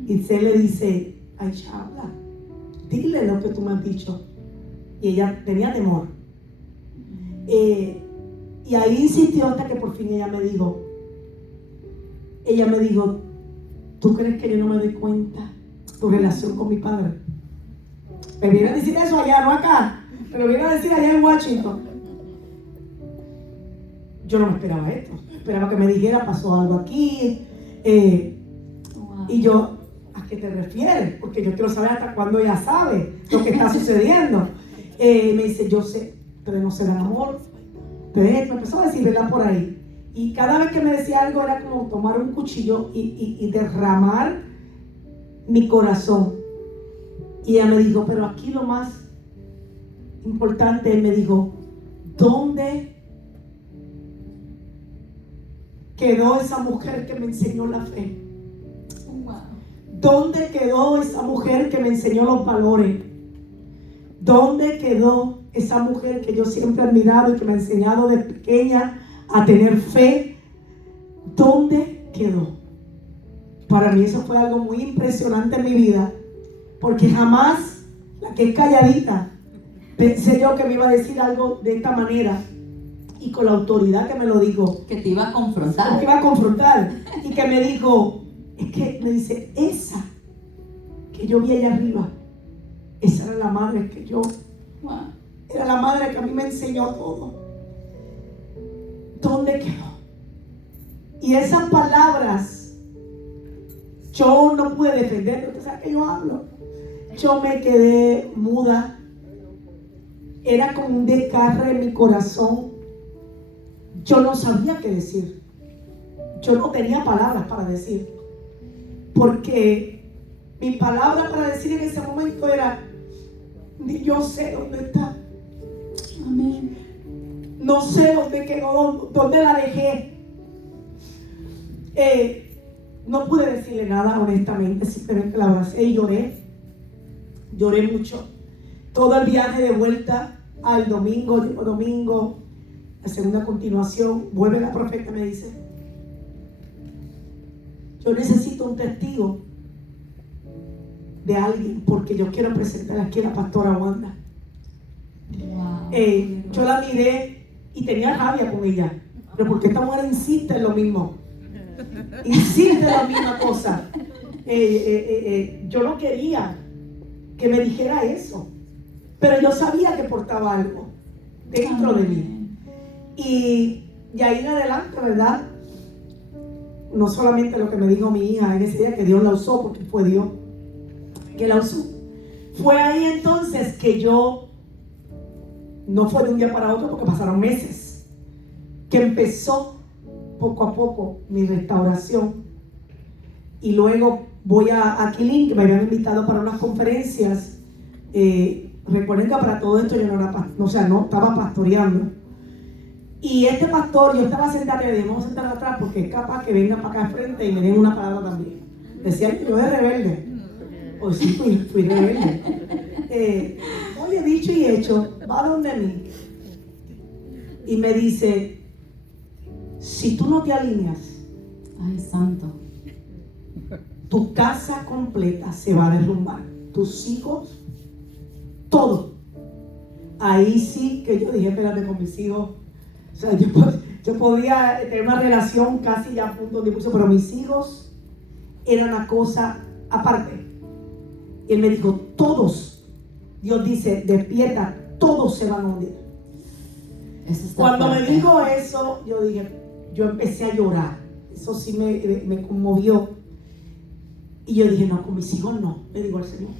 Y se le dice, Aisha, habla, dile lo que tú me has dicho. Y ella tenía temor. Y ahí insistió hasta que por fin ella me dijo, ¿tú crees que yo no me doy cuenta tu relación con mi padre? Me viene a decir eso allá, no acá, pero viene a decir allá en Washington. Yo no me esperaba esto, esperaba que me dijera, pasó algo aquí, y yo, ¿a qué te refieres? Porque yo quiero saber hasta cuándo ella sabe lo que está sucediendo. Me dice, yo sé, pero no será amor. Me empezó a decir, ¿verdad? Por ahí. Y cada vez que me decía algo era como tomar un cuchillo y derramar mi corazón. Y ella me dijo, pero aquí lo más importante, él me dijo, ¿dónde quedó esa mujer que me enseñó la fe? ¿Dónde quedó esa mujer que me enseñó los valores? ¿Dónde quedó esa mujer que yo siempre he admirado y que me ha enseñado de pequeña a tener fe? ¿Dónde quedó? Para mí eso fue algo muy impresionante en mi vida, porque jamás la que es calladita pensé yo que me iba a decir algo de esta manera y con la autoridad que me lo dijo. Que te iba a confrontar. Que me iba a confrontar y que me dijo, es que me dice, esa que yo vi allá arriba, esa era la madre que yo, era la madre que a mí me enseñó todo. ¿Dónde quedó? Y esas palabras, yo no pude defenderlo. ¿Tú sabes que yo hablo? Yo me quedé muda. Era como un desgarre en mi corazón. Yo no sabía qué decir. Yo no tenía palabras para decir. Porque mi palabra para decir en ese momento era, ni yo sé dónde está. Amén. No sé dónde quedó, dónde la dejé. No pude decirle nada, honestamente, simplemente la abracé y lloré. Lloré mucho. Todo el viaje de vuelta al domingo, la segunda continuación, vuelve la profeta y me dice, yo necesito un testigo de alguien porque yo quiero presentar aquí a la pastora Wanda. Yo la miré y tenía rabia con ella, pero porque esta mujer insiste en lo mismo, insiste en la misma cosa. Yo no quería que me dijera eso, pero yo sabía que portaba algo dentro de mí. Y ahí en adelante, ¿verdad? No solamente lo que me dijo mi hija en ese día, que Dios la usó, porque fue Dios que la usó. Fue ahí entonces que yo, no fue de un día para otro porque pasaron meses, que empezó poco a poco mi restauración. Y luego voy a Aquilín, que me habían invitado para unas conferencias. Recuerden que para todo esto yo no estaba pastoreando. Y este pastor, yo estaba sentada, le dije, vamos a sentar atrás porque es capaz que venga para acá al frente y me den una palabra también. Decía que yo era rebelde. Pues sí, fui rebelde. Oye, dicho y hecho, va donde mí. Y me dice, si tú no te alineas, ay, santo, tu casa completa se va a derrumbar. Tus hijos, todo. Ahí sí que yo dije, espérate, con mis hijos. O sea, yo podía tener una relación casi ya a punto de divorcio, pero mis hijos eran una cosa aparte. Y él me dijo, todos, Dios dice, despierta, todos se van a hundir. Cuando me dijo eso, yo empecé a llorar. Eso sí me conmovió. Y yo dije, no, con mis hijos no, le digo al Señor.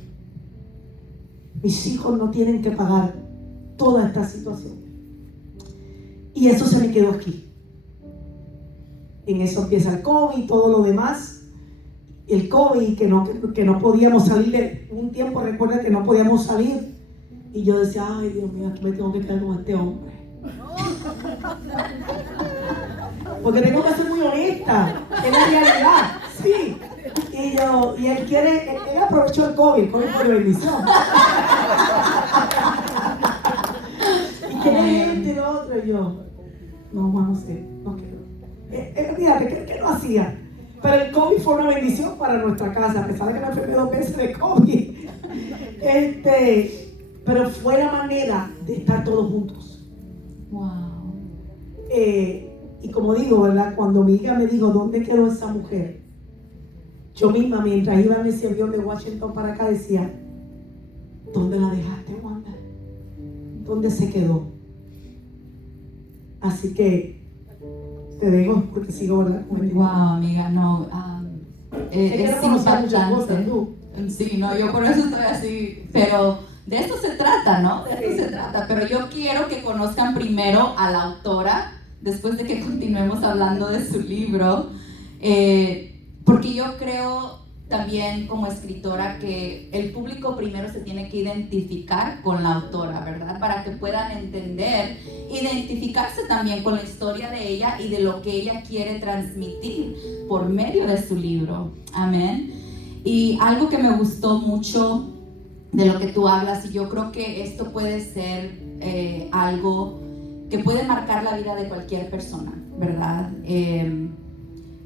Mis hijos no tienen que pagar toda esta situación. Y eso se me quedó aquí. En eso empieza el COVID y todo lo demás. El COVID, que no podíamos salir. Un tiempo recuerda que no podíamos salir. Y yo decía, ay Dios mío, aquí me tengo que quedar con este hombre. Porque tengo que ser muy honesta. Es la realidad. Sí. Y él aprovechó el COVID por bendición. Y Tiene gente y lo otro. Y yo, no, Juan José, no quiero. Fíjate, ¿qué no hacía? Pero el COVID fue una bendición para nuestra casa, a pesar de que me enfermé 2 veces de COVID. Pero fue la manera de estar todos juntos. Wow. Y como digo, ¿verdad? Cuando mi hija me dijo, ¿dónde quedó esa mujer? Yo misma, mientras iba en ese avión de Washington para acá, decía, ¿dónde la dejaste, Wanda? ¿Dónde se quedó? Así que te dejo porque sigo, ¿verdad? Wow, amiga, no. Es impactante. Sí, no, yo por eso estoy así, pero de esto se trata, ¿no? De esto se trata, pero yo quiero que conozcan primero a la autora, después de que continuemos hablando de su libro, porque yo creo también como escritora que el público primero se tiene que identificar con la autora, ¿verdad? Para que puedan entender, identificarse también con la historia de ella y de lo que ella quiere transmitir por medio de su libro. Amén. Y algo que me gustó mucho de lo que tú hablas, y yo creo que esto puede ser algo que puede marcar la vida de cualquier persona, ¿verdad?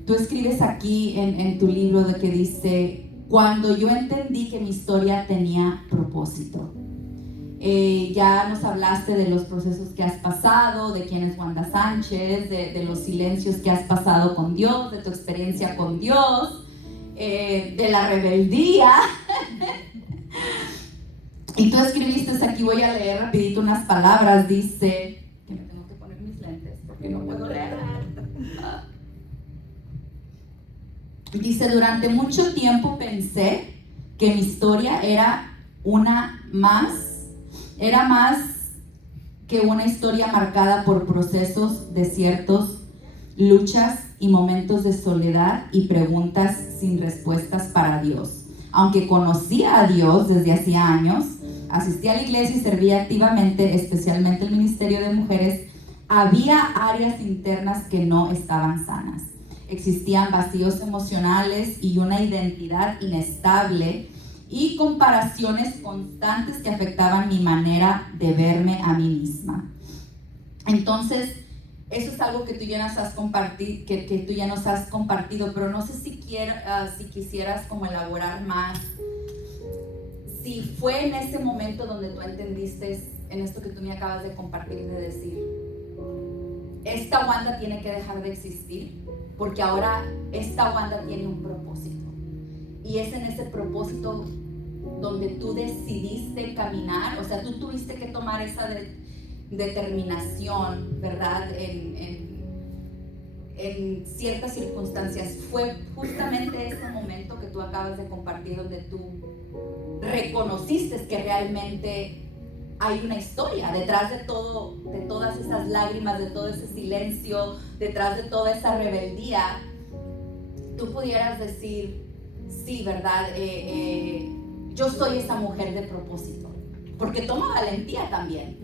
Tú escribes aquí en tu libro de que dice, cuando yo entendí que mi historia tenía propósito. Ya nos hablaste de los procesos que has pasado, de quién es Wanda Sánchez, de los silencios que has pasado con Dios, de tu experiencia con Dios, de la rebeldía. Y tú escribiste aquí, voy a leer rapidito unas palabras, dice, que me tengo que poner mis lentes porque no puedo leer. Dice, durante mucho tiempo pensé que mi historia era más que una historia marcada por procesos, desiertos, luchas y momentos de soledad y preguntas sin respuestas para Dios. Aunque conocía a Dios desde hacía años, asistía a la iglesia y servía activamente, especialmente el ministerio de mujeres, había áreas internas que no estaban sanas. Existían vacíos emocionales y una identidad inestable y comparaciones constantes que afectaban mi manera de verme a mí misma. Entonces, eso es algo que tú ya nos has compartido, que tú ya nos has compartido, pero no sé si quisieras como elaborar más. Si fue en ese momento donde tú entendiste en esto que tú me acabas de compartir, de decir, esta Wanda tiene que dejar de existir, porque ahora esta Wanda tiene un propósito. Y es en ese propósito donde tú decidiste caminar, o sea, tú tuviste que tomar esa determinación, ¿verdad? En ciertas circunstancias. Fue justamente ese momento que tú acabas de compartir donde tú reconociste que realmente hay una historia detrás de todo, de todas esas lágrimas, de todo ese silencio, detrás de toda esa rebeldía. Tú pudieras decir, sí, ¿verdad? Yo soy esa mujer de propósito, porque toma valentía también.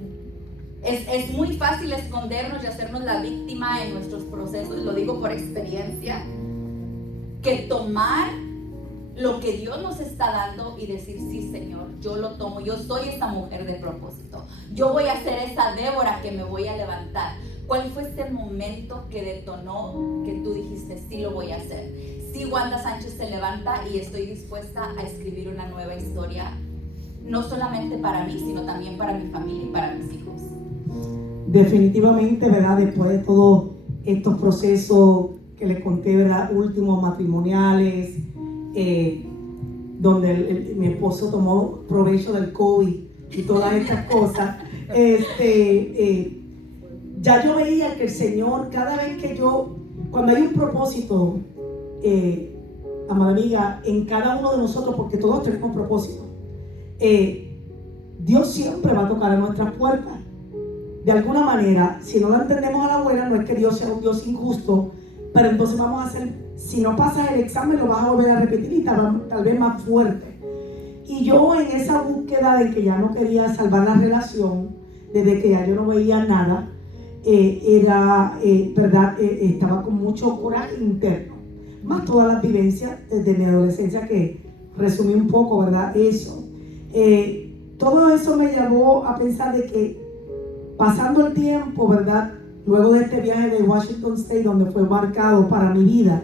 Es muy fácil escondernos y hacernos la víctima en nuestros procesos, lo digo por experiencia, que tomar lo que Dios nos está dando y decir, sí, Señor, yo lo tomo, yo soy esta mujer de propósito, yo voy a ser esa Débora que me voy a levantar. ¿Cuál fue este momento que detonó que tú dijiste, sí lo voy a hacer? Sí, Wanda Sánchez se levanta y estoy dispuesta a escribir una nueva historia, no solamente para mí, sino también para mi familia y para mis hijos. Definitivamente, ¿verdad? Después de todos estos procesos que les conté, ¿verdad? Últimos matrimoniales, donde mi esposo tomó provecho del COVID y todas estas cosas, ya yo veía que el Señor, cada vez que cuando hay un propósito, amada amiga, en cada uno de nosotros, porque todos tenemos propósito, Dios siempre va a tocar a nuestras puertas. De alguna manera, si no lo entendemos a la buena, no es que Dios sea un Dios injusto, pero entonces vamos a hacer, si no pasas el examen, lo vas a volver a repetir y tal vez más fuerte. Y yo en esa búsqueda de que ya no quería salvar la relación, desde que ya yo no veía nada, ¿verdad? Estaba con mucho coraje interno, más todas las vivencias desde mi adolescencia que resumí un poco, ¿verdad? Eso. Todo eso me llevó a pensar de que pasando el tiempo, ¿verdad? Luego de este viaje de Washington State, donde fue marcado para mi vida,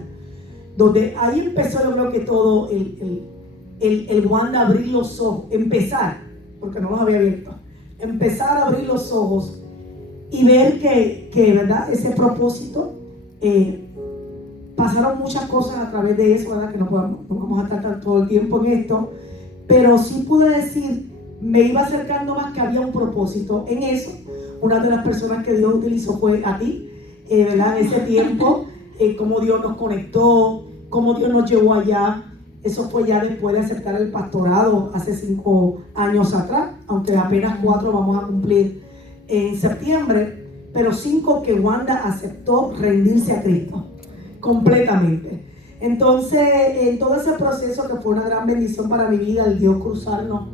donde ahí empezó, yo creo que todo el Wanda abrir los ojos, empezar, porque no los había abierto, empezar a abrir los ojos y ver que ¿verdad? Ese propósito, pasaron muchas cosas a través de eso, ¿verdad? Que no vamos a tratar todo el tiempo en esto, pero sí pude decir, me iba acercando más, que había un propósito en eso. Una de las personas que Dios utilizó fue a ti, ¿verdad? En ese tiempo, cómo Dios nos conectó, cómo Dios nos llevó allá. Eso fue ya después de aceptar el pastorado hace 5 años atrás, aunque apenas 4 vamos a cumplir en septiembre, pero 5 que Wanda aceptó rendirse a Cristo completamente. Entonces, en todo ese proceso, que fue una gran bendición para mi vida, el Dios cruzarnos,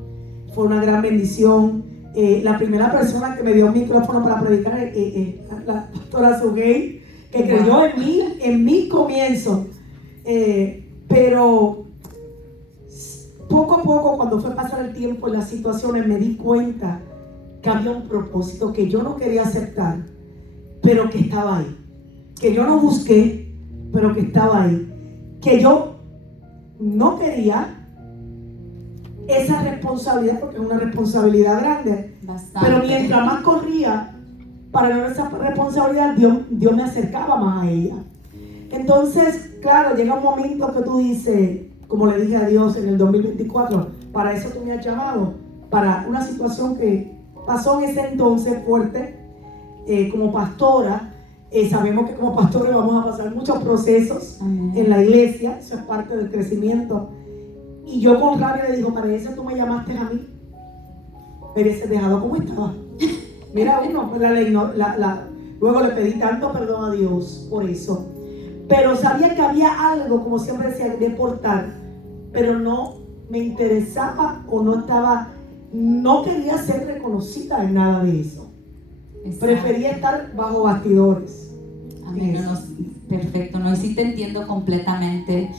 fue una gran bendición. La primera persona que me dio un micrófono para predicar es la pastora Sugey, que creyó en mi comienzo, pero poco a poco, cuando fue pasar el tiempo y las situaciones, me di cuenta que había un propósito que yo no quería aceptar, pero que estaba ahí, que yo no busqué, pero que estaba ahí, que yo no quería esa responsabilidad, porque es una responsabilidad grande. Bastante. Pero mientras más corría para ganar esa responsabilidad, Dios me acercaba más a ella. Entonces, claro, llega un momento que tú dices, como le dije a Dios en el 2024, para eso tú me has llamado, para una situación que pasó en ese entonces fuerte, como pastora. Sabemos que como pastores vamos a pasar muchos procesos en la iglesia, eso es parte del crecimiento. Y yo con rabia le digo, para eso tú me llamaste a mí, me hubiese dejado como estaba. Mira uno, luego le pedí tanto perdón a Dios por eso. Pero sabía que había algo, como siempre decía, de portar, pero no me interesaba o no quería ser reconocida en nada de eso. Exacto. Prefería estar bajo bastidores. Amén. Perfecto, no, y sí te entiendo completamente.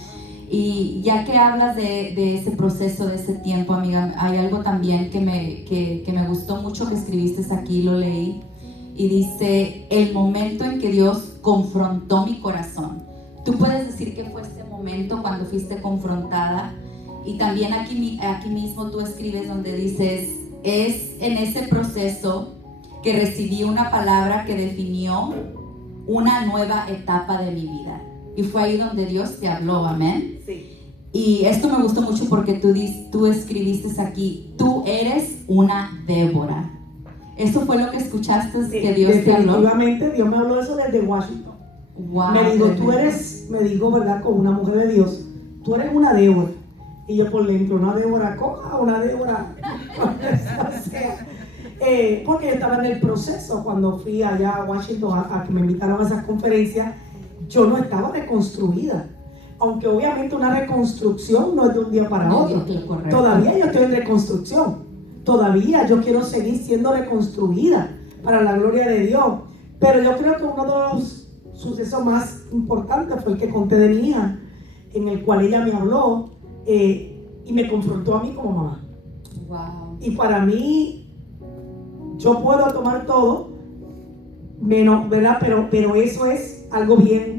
Y ya que hablas de ese proceso, de ese tiempo, amiga, hay algo también que me gustó mucho que escribiste aquí, lo leí, y dice, el momento en que Dios confrontó mi corazón. Tú puedes decir que fue ese momento cuando fuiste confrontada, y también aquí mismo tú escribes donde dices, es en ese proceso que recibí una palabra que definió una nueva etapa de mi vida. Y fue ahí donde Dios te habló, amén. Sí. Y esto me gustó mucho porque tú escribiste aquí, tú eres una Débora. ¿Eso fue lo que escuchaste, sí, que Dios te habló? Definitivamente, Dios me habló eso desde Washington. Wow, me dijo, ¿verdad? Como una mujer de Dios, tú eres una Débora. Y yo por dentro, una Débora coja, una Débora. O sea, porque yo estaba en el proceso cuando fui allá a Washington a que me invitaron a esas conferencias. Yo no estaba reconstruida, aunque obviamente una reconstrucción no es de un día para otro. Todavía yo estoy en reconstrucción, todavía yo quiero seguir siendo reconstruida para la gloria de Dios, pero yo creo que uno de los sucesos más importantes fue el que conté de mi hija, en el cual ella me habló y me confrontó a mí como mamá. Wow. Y para mí, yo puedo tomar todo menos, ¿verdad? Pero eso es algo bien.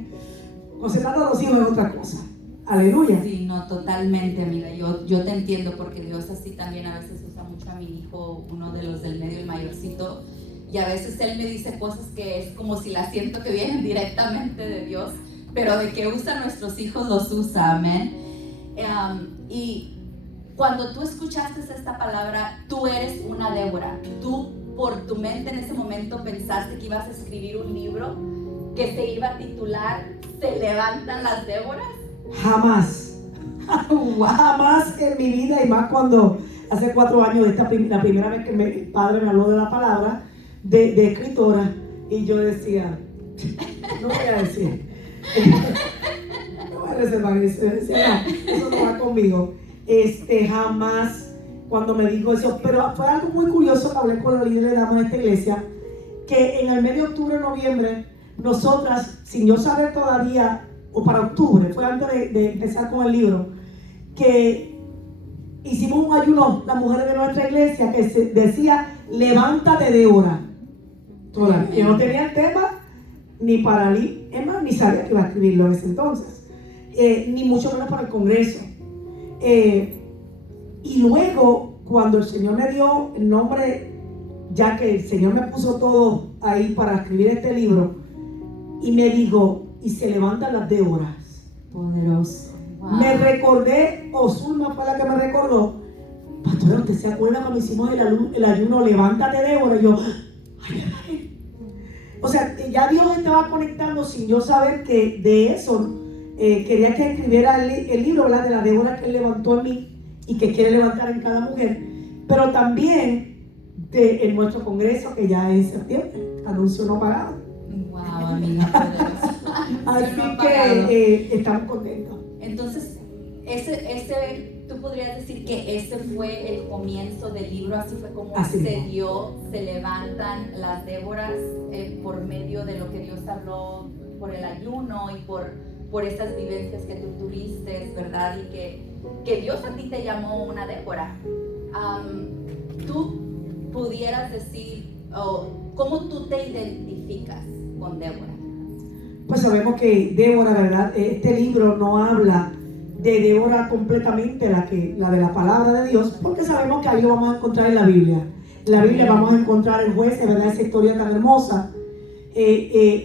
Concentrando a los hijos es otra cosa. Aleluya. Sí, no, totalmente, amiga. Yo te entiendo, porque Dios así también a veces usa mucho a mi hijo, uno de los del medio, el mayorcito, y a veces él me dice cosas que es como si las siento que vienen directamente de Dios, pero de que usa a nuestros hijos los usa, amén. Y cuando tú escuchaste esta palabra, tú eres una Débora. Tú por tu mente en ese momento pensaste que ibas a escribir un libro que se iba a titular ¿Se levantan las Déboras? Jamás. Jamás en mi vida, y más cuando hace 4 años, la primera vez que mi padre me habló de la palabra de escritora, y yo decía, no voy a decir, no voy a reservar eso, decía, no, eso no va conmigo. Jamás, cuando me dijo eso, pero fue algo muy curioso que hablé con la líder de damas de esta iglesia, que en el mes de octubre, noviembre, nosotras, sin yo saber todavía, o para octubre, fue antes de empezar con el libro, que hicimos un ayuno, las mujeres de nuestra iglesia, que se decía, levántate Débora. Todavía. Yo no tenía el tema ni para es más, ni sabía que iba a escribirlo en ese entonces. Ni mucho menos para el Congreso. Y luego, cuando el Señor me dio el nombre, ya que el Señor me puso todo ahí para escribir este libro, y me dijo, y se levantan las Déboras. Poderoso. Wow. Me recordé, Zulma fue la que me recordó, pastor, ¿usted se acuerda cuando hicimos el ayuno, levántate Débora? Y yo, ay. O sea, ya Dios estaba conectando sin yo saber que de eso quería que escribiera el libro, ¿verdad? De la Débora que él levantó en mí y que quiere levantar en cada mujer, pero también en nuestro congreso que ya es en septiembre, anuncio no pagado. Wow, amiga, poderoso. Así que estamos contentos. Entonces, tú podrías decir que ese fue el comienzo del libro, así fue como se levantan las Déboras por medio de lo que Dios habló por el ayuno y por esas vivencias que tú tuviste, ¿verdad? Y que Dios a ti te llamó una Débora. Tú pudieras decir, ¿cómo tú te identificas con Débora? Pues sabemos que Débora, ¿verdad? Este libro no habla de Débora completamente, la de la palabra de Dios, porque sabemos que ahí lo vamos a encontrar en la Biblia. En la Biblia vamos a encontrar el juez, ¿verdad? Esa historia tan hermosa.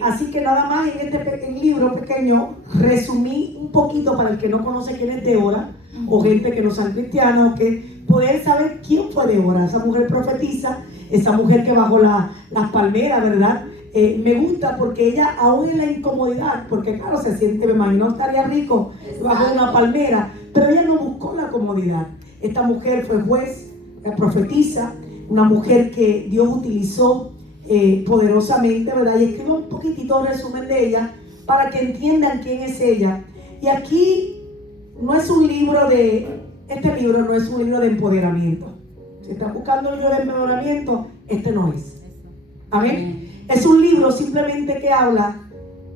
Así que nada más en este libro pequeño resumí un poquito para el que no conoce quién es Débora, o gente que no sean cristianos, que poder saber quién fue Débora, esa mujer profetisa, esa mujer que bajó las palmeras, ¿verdad? Me gusta porque ella, aún en la incomodidad, porque claro, se siente, me imagino, estaría rico bajo una palmera, pero ella no buscó la comodidad. Esta mujer fue juez, profetisa, una mujer que Dios utilizó poderosamente, ¿verdad? Y escribo un poquitito de resumen de ella para que entiendan quién es ella. Y aquí no es un libro este libro no es un libro de empoderamiento. Si están buscando un libro de empoderamiento, este no es. Amén. Es un libro simplemente que habla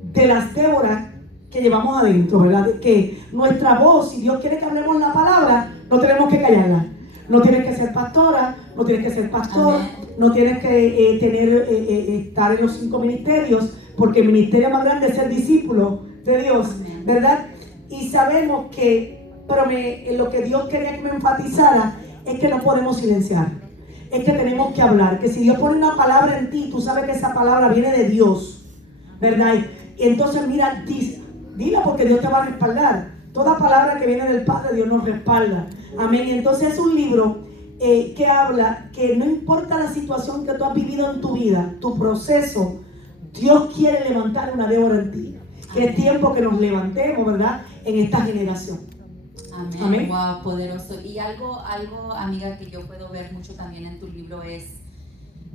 de las Déboras que llevamos adentro, ¿verdad? De que nuestra voz, si Dios quiere que hablemos la palabra, no tenemos que callarla. No tienes que ser pastora, no tienes que ser pastor, amén, no tienes que estar en los 5 ministerios, porque el ministerio más grande es ser discípulo de Dios, amén, ¿verdad? Y sabemos que, pero lo que Dios quería que me enfatizara es que no podemos silenciar. Es que tenemos que hablar, que si Dios pone una palabra en ti, tú sabes que esa palabra viene de Dios, ¿verdad? Y entonces mira, dila porque Dios te va a respaldar. Toda palabra que viene del Padre, Dios nos respalda. Amén. Y entonces es un libro que habla que no importa la situación que tú has vivido en tu vida, tu proceso, Dios quiere levantar una Débora en ti. Que es tiempo que nos levantemos, ¿verdad? En esta generación. Amén. Amén. Wow, poderoso. Y algo, amiga, que yo puedo ver mucho también en tu libro es,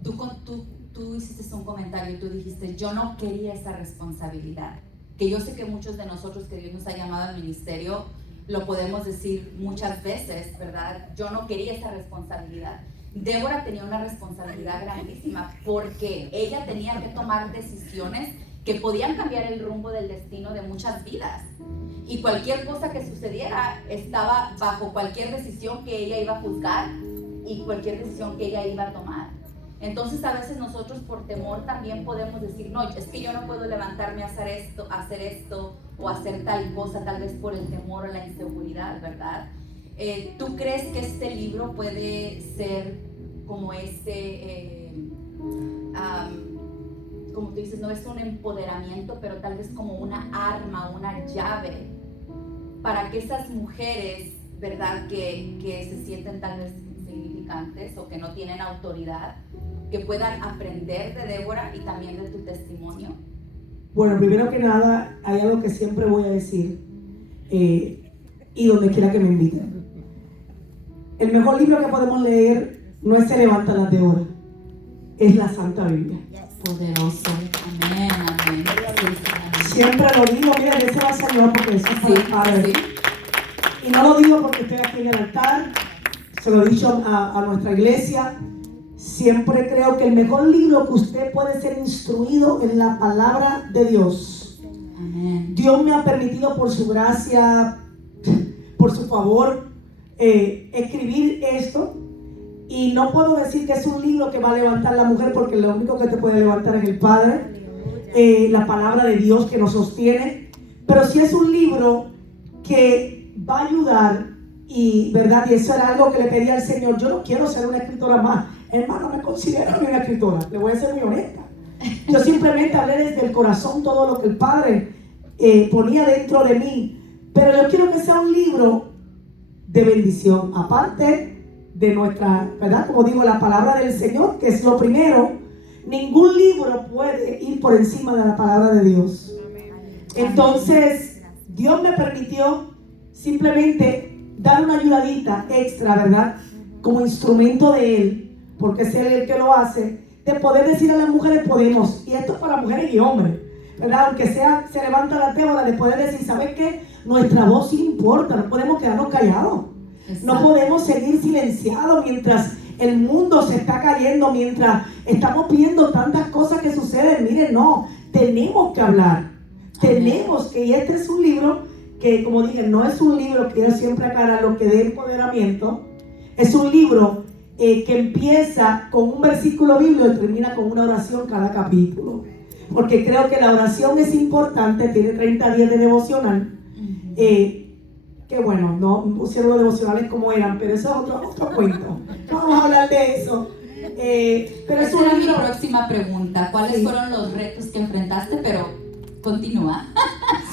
tú hiciste un comentario y tú dijiste, yo no quería esa responsabilidad. Que yo sé que muchos de nosotros que Dios nos ha llamado al ministerio, lo podemos decir muchas veces, ¿verdad? Yo no quería esa responsabilidad. Débora tenía una responsabilidad grandísima porque ella tenía que tomar decisiones que podían cambiar el rumbo del destino de muchas vidas. Y cualquier cosa que sucediera estaba bajo cualquier decisión que ella iba a juzgar y cualquier decisión que ella iba a tomar. Entonces a veces nosotros por temor también podemos decir, no, es que yo no puedo levantarme a hacer esto o hacer tal cosa, tal vez por el temor o la inseguridad, ¿verdad? ¿Tú crees que este libro puede ser como como tú dices, no es un empoderamiento, pero tal vez como una arma, una llave para que esas mujeres, ¿verdad? Que se sienten tal vez insignificantes o que no tienen autoridad, que puedan aprender de Débora y también de tu testimonio? Bueno, primero que nada, hay algo que siempre voy a decir y donde quiera que me inviten. El mejor libro que podemos leer no es Se levantan las Déboras, es la Santa Biblia. Poderoso. Amén, amén. Siempre lo digo, mira, ese va a salir porque eso es para el Padre. Y no lo digo porque estoy aquí en el altar, se lo he dicho a nuestra iglesia. Siempre creo que el mejor libro que usted puede ser instruido en la palabra de Dios. Amén. Dios me ha permitido por su gracia, por su favor, escribir esto. Y no puedo decir que es un libro que va a levantar la mujer, porque lo único que te puede levantar es el Padre, la palabra de Dios que nos sostiene. Pero sí es un libro que va a ayudar, y verdad, y eso era algo que le pedí al Señor. Yo no quiero ser una escritora más, hermano, me considero ni una escritora, le voy a ser muy honesta. Yo simplemente hablé desde el corazón todo lo que el Padre ponía dentro de mí, pero yo quiero que sea un libro de bendición, aparte de nuestra, verdad, como digo, la palabra del Señor, que es lo primero. Ningún libro puede ir por encima de la palabra de Dios. Entonces, Dios me permitió simplemente dar una ayudadita extra, ¿verdad? Como instrumento de Él, porque es Él el que lo hace, de poder decir a las mujeres, podemos, y esto es para mujeres y hombres, ¿verdad? Aunque sea, se levanta la Débora, de poder decir, ¿sabes qué? Nuestra voz sí importa, no podemos quedarnos callados. Exacto. No podemos seguir silenciados mientras el mundo se está cayendo, mientras estamos viendo tantas cosas que suceden. Miren, no, tenemos que hablar. Tenemos que, y este es un libro que, como dije, no es un libro que yo siempre aclara lo que dé empoderamiento. Es un libro que empieza con un versículo bíblico y termina con una oración cada capítulo. Porque creo que la oración es importante, tiene 30 días de devocional. Que bueno, no pusieron los devocionales como eran, pero eso es otro cuento. Vamos a hablar de eso. Pero esa era mi próxima pregunta. ¿Cuáles fueron los retos que enfrentaste? Pero continúa.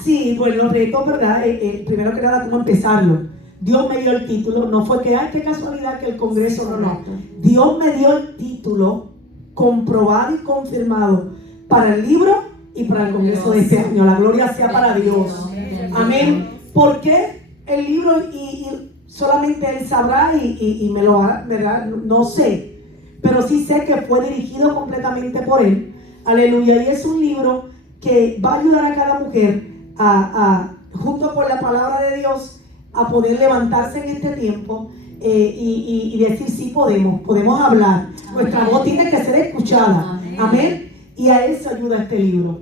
Sí, bueno, los retos, ¿verdad? Primero que nada, ¿cómo empezarlo? Dios me dio el título, no fue que, ay, qué casualidad que el Congreso, no. Dios me dio el título comprobado y confirmado para el libro y para el Congreso de este año. La gloria sea para Dios. Amén. ¿Por qué? El libro y solamente Él sabrá y me lo hará, ¿verdad? No sé, pero sí sé que fue dirigido completamente por Él. Aleluya. Y es un libro que va a ayudar a cada mujer junto con la palabra de Dios, a poder levantarse en este tiempo y decir, sí podemos hablar. Nuestra voz tiene que ser escuchada. Amén. Y a eso ayuda este libro.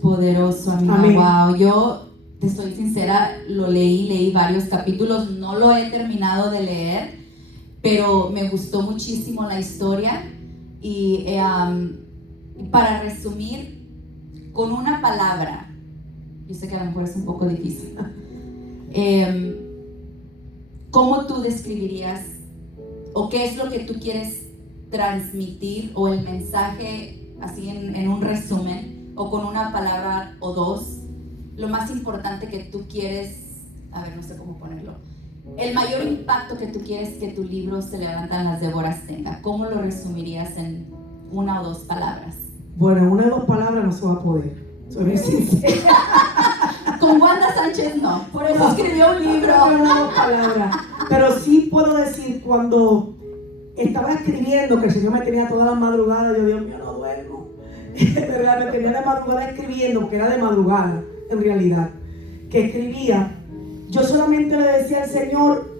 Poderoso, amiga. Amén. Wow, yo te soy sincera, leí varios capítulos, no lo he terminado de leer, pero me gustó muchísimo la historia. Y para resumir, con una palabra, yo sé que a lo mejor es un poco difícil, ¿cómo tú describirías o qué es lo que tú quieres transmitir, o el mensaje así en un resumen, o con una palabra o dos? Lo más importante que tú quieres, a ver, no sé cómo ponerlo, el mayor impacto que tú quieres que tu libro Se Levantan las Déboras tenga. ¿Cómo lo resumirías en una o dos palabras? Bueno, en una o dos palabras no se va a poder. Soy muy sincera. Con Wanda Sánchez no, por eso escribió un libro. Una o dos palabras. Pero sí puedo decir, cuando estaba escribiendo, que el Señor me tenía toda la madrugada, yo, Dios mío, no duermo. ¿Verdad? Me tenía de madrugada escribiendo, porque era de madrugada, en realidad, que escribía. Yo solamente le decía al Señor,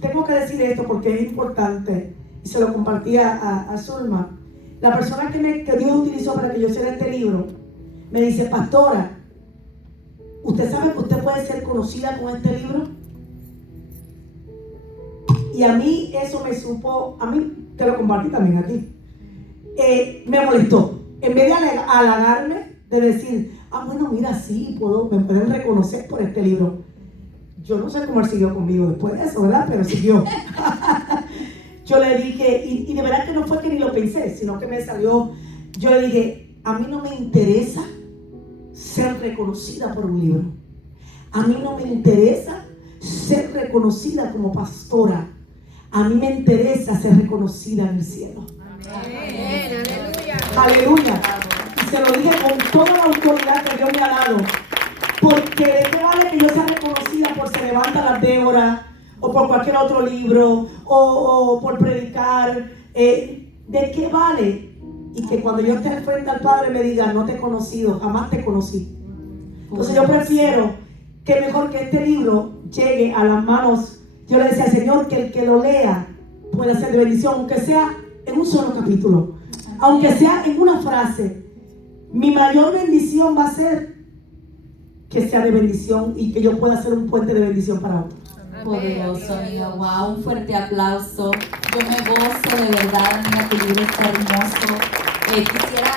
tengo que decir esto porque es importante, y se lo compartía a Zulma. La persona que Dios utilizó para que yo hiciera este libro me dice, pastora, ¿usted sabe que usted puede ser conocida con este libro? Y a mí eso me supo, a mí te lo compartí también a ti, me molestó. En vez de halagarme, de decir, bueno, mira, sí, me pueden reconocer por este libro. Yo no sé cómo él siguió conmigo después de eso, ¿verdad? Pero siguió. Yo le dije, y de verdad que no fue que ni lo pensé, sino que me salió. Yo le dije, a mí no me interesa ser reconocida por un libro. A mí no me interesa ser reconocida como pastora. A mí me interesa ser reconocida en el cielo. Amén. Aleluya. Y se lo dije con toda la autoridad que Dios me ha dado. Porque de qué vale que yo sea reconocida por Se Levanta las Déboras, o por cualquier otro libro, o por predicar. ¿De qué vale? Y que cuando yo esté frente al Padre me diga, no te he conocido, jamás te conocí. Entonces yo prefiero que mejor que este libro llegue a las manos. Yo le decía al Señor que el que lo lea pueda ser de bendición, aunque sea en un solo capítulo, aunque sea en una frase. Mi mayor bendición va a ser que sea de bendición y que yo pueda ser un puente de bendición para otros. Poderoso, amiga. Wow, un fuerte aplauso. Yo me gozo de verdad, amiga, tu libro está hermoso. Quisiera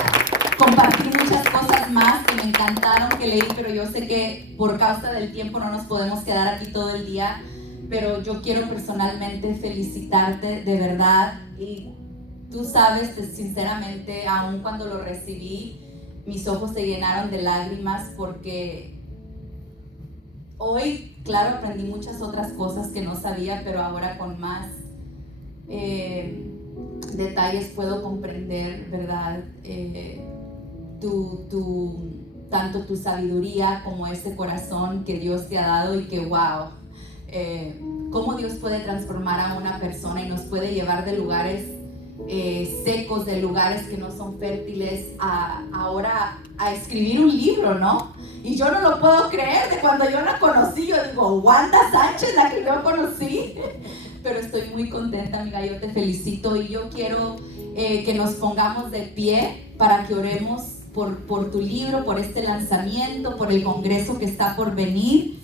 compartir muchas cosas más que me encantaron que leí, pero yo sé que por causa del tiempo no nos podemos quedar aquí todo el día. Pero yo quiero personalmente felicitarte de verdad. Y tú sabes, sinceramente, aún cuando lo recibí, mis ojos se llenaron de lágrimas porque hoy, claro, aprendí muchas otras cosas que no sabía, pero ahora con más detalles puedo comprender, ¿verdad? Tanto tu sabiduría como ese corazón que Dios te ha dado y que, wow, cómo Dios puede transformar a una persona y nos puede llevar de lugares secos, de lugares que no son fértiles, ahora a escribir un libro, ¿no? Y yo no lo puedo creer, de cuando yo la conocí, yo digo, Wanda Sánchez, la que yo conocí. Pero estoy muy contenta, amiga, yo te felicito y yo quiero que nos pongamos de pie para que oremos por tu libro, por este lanzamiento, por el congreso que está por venir.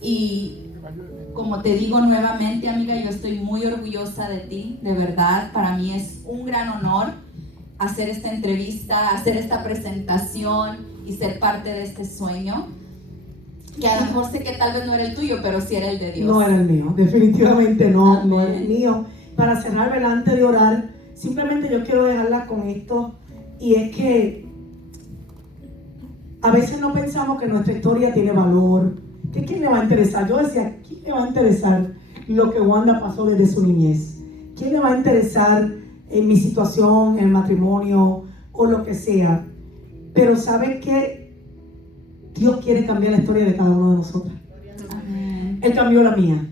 Y como te digo nuevamente, amiga, yo estoy muy orgullosa de ti, de verdad. Para mí es un gran honor hacer esta entrevista, hacer esta presentación y ser parte de este sueño, que a lo mejor sé que tal vez no era el tuyo, pero sí era el de Dios. No era el mío, definitivamente no, Amén. no era el mío. Para cerrar, ¿verdad? Antes de orar, simplemente yo quiero dejarla con esto, y es que a veces no pensamos que nuestra historia tiene valor, que quién le va a interesar. Yo decía, ¿quién le va a interesar lo que Wanda pasó desde su niñez? ¿Quién le va a interesar en mi situación, en el matrimonio o lo que sea? Pero ¿saben qué? Dios quiere cambiar la historia de cada uno de nosotros. Amén. Él cambió la mía.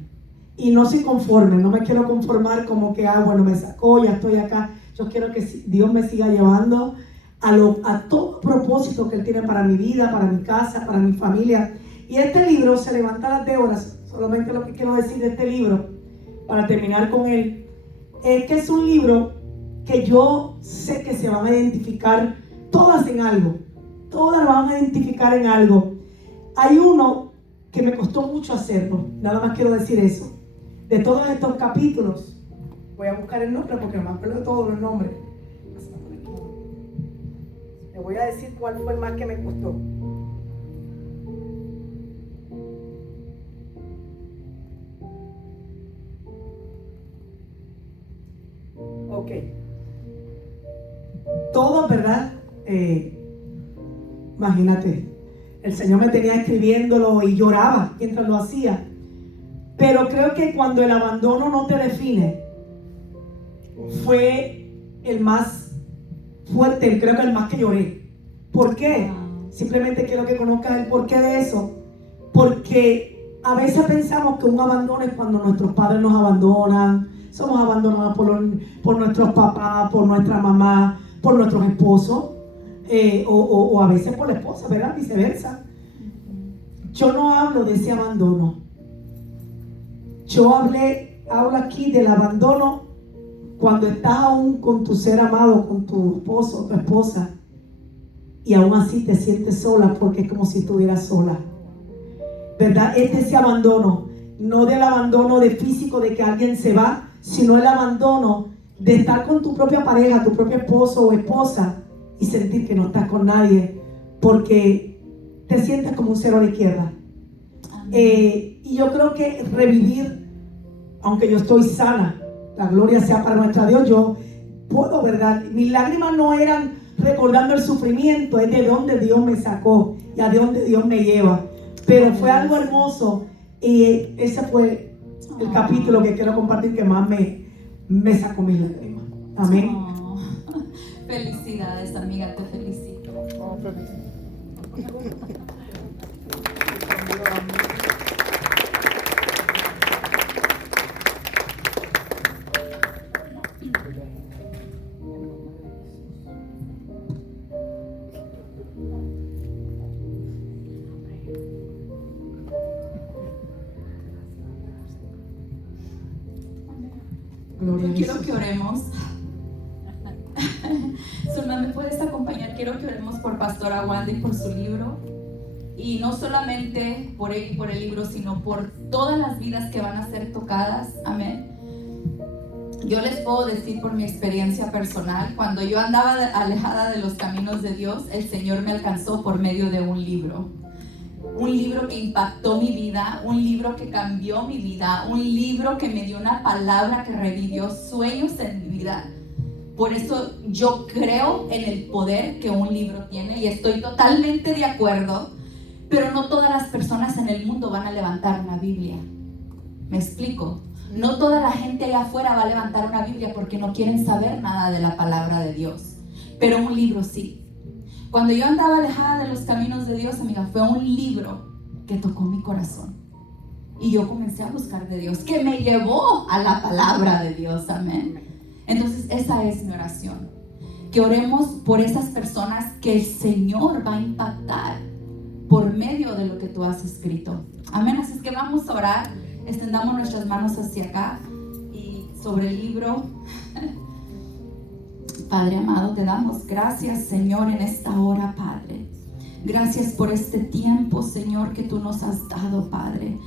Y no soy conforme, no me quiero conformar como que, bueno, me sacó, ya estoy acá. Yo quiero que Dios me siga llevando a todo propósito que Él tiene para mi vida, para mi casa, para mi familia. Y este libro, Se levanta las deudas, solamente lo que quiero decir de este libro, para terminar con él, es que es un libro que yo sé que se van a identificar todas en algo. Todas van a identificar en algo. Hay uno que me costó mucho hacerlo, nada más quiero decir eso. De todos estos capítulos, voy a buscar el nombre porque no me acuerdo de todos los nombres. Le voy a decir cuál fue el más que me costó. Ok. Todo, ¿verdad? Imagínate, el Señor me tenía escribiéndolo y lloraba mientras lo hacía. Pero creo que cuando el abandono no te define, fue el más fuerte, creo que el más que lloré. ¿Por qué? Simplemente quiero que conozcas el porqué de eso. Porque a veces pensamos que un abandono es cuando nuestros padres nos abandonan, somos abandonados por nuestros papás, por nuestra mamá, por nuestros esposos, o a veces por la esposa, ¿verdad? Viceversa. Yo no hablo de ese abandono. Yo hablo aquí del abandono cuando estás aún con tu ser amado, con tu esposo o tu esposa, y aún así te sientes sola porque es como si estuvieras sola, ¿verdad? Es de ese abandono, no del abandono de físico de que alguien se va, sino el abandono de estar con tu propia pareja, tu propio esposo o esposa y sentir que no estás con nadie porque te sientes como un cero a la izquierda. Y yo creo que revivir, aunque yo estoy sana, la gloria sea para nuestro Dios, yo puedo, ¿verdad? Mis lágrimas no eran recordando el sufrimiento, es de donde Dios me sacó y a dónde Dios me lleva. Pero fue algo hermoso y ese fue el capítulo que quiero compartir que más me sacó mis lágrimas. Amén. Oh, felicidades, amiga, te felicito. Yo quiero que oremos. Zulma, ¿me puedes acompañar? Quiero que oremos por Pastora Wanda y por su libro. Y no solamente por el libro, sino por todas las vidas que van a ser tocadas. Amén. Yo les puedo decir por mi experiencia personal, cuando yo andaba alejada de los caminos de Dios, el Señor me alcanzó por medio de un libro. Un libro que impactó mi vida, un libro que cambió mi vida, un libro que me dio una palabra que revivió sueños en mi vida. Por eso yo creo en el poder que un libro tiene y estoy totalmente de acuerdo, pero no todas las personas en el mundo van a levantar una Biblia. ¿Me explico? No toda la gente allá afuera va a levantar una Biblia porque no quieren saber nada de la palabra de Dios, pero un libro sí. Cuando yo andaba alejada de los caminos de Dios, amiga, fue un libro que tocó mi corazón. Y yo comencé a buscar de Dios, que me llevó a la palabra de Dios. Amén. Entonces, esa es mi oración. Que oremos por esas personas que el Señor va a impactar por medio de lo que tú has escrito. Amén. Así es que vamos a orar. Extendamos nuestras manos hacia acá y sobre el libro. Padre amado, te damos gracias, Señor, en esta hora, Padre. Gracias por este tiempo, Señor, que tú nos has dado, Padre.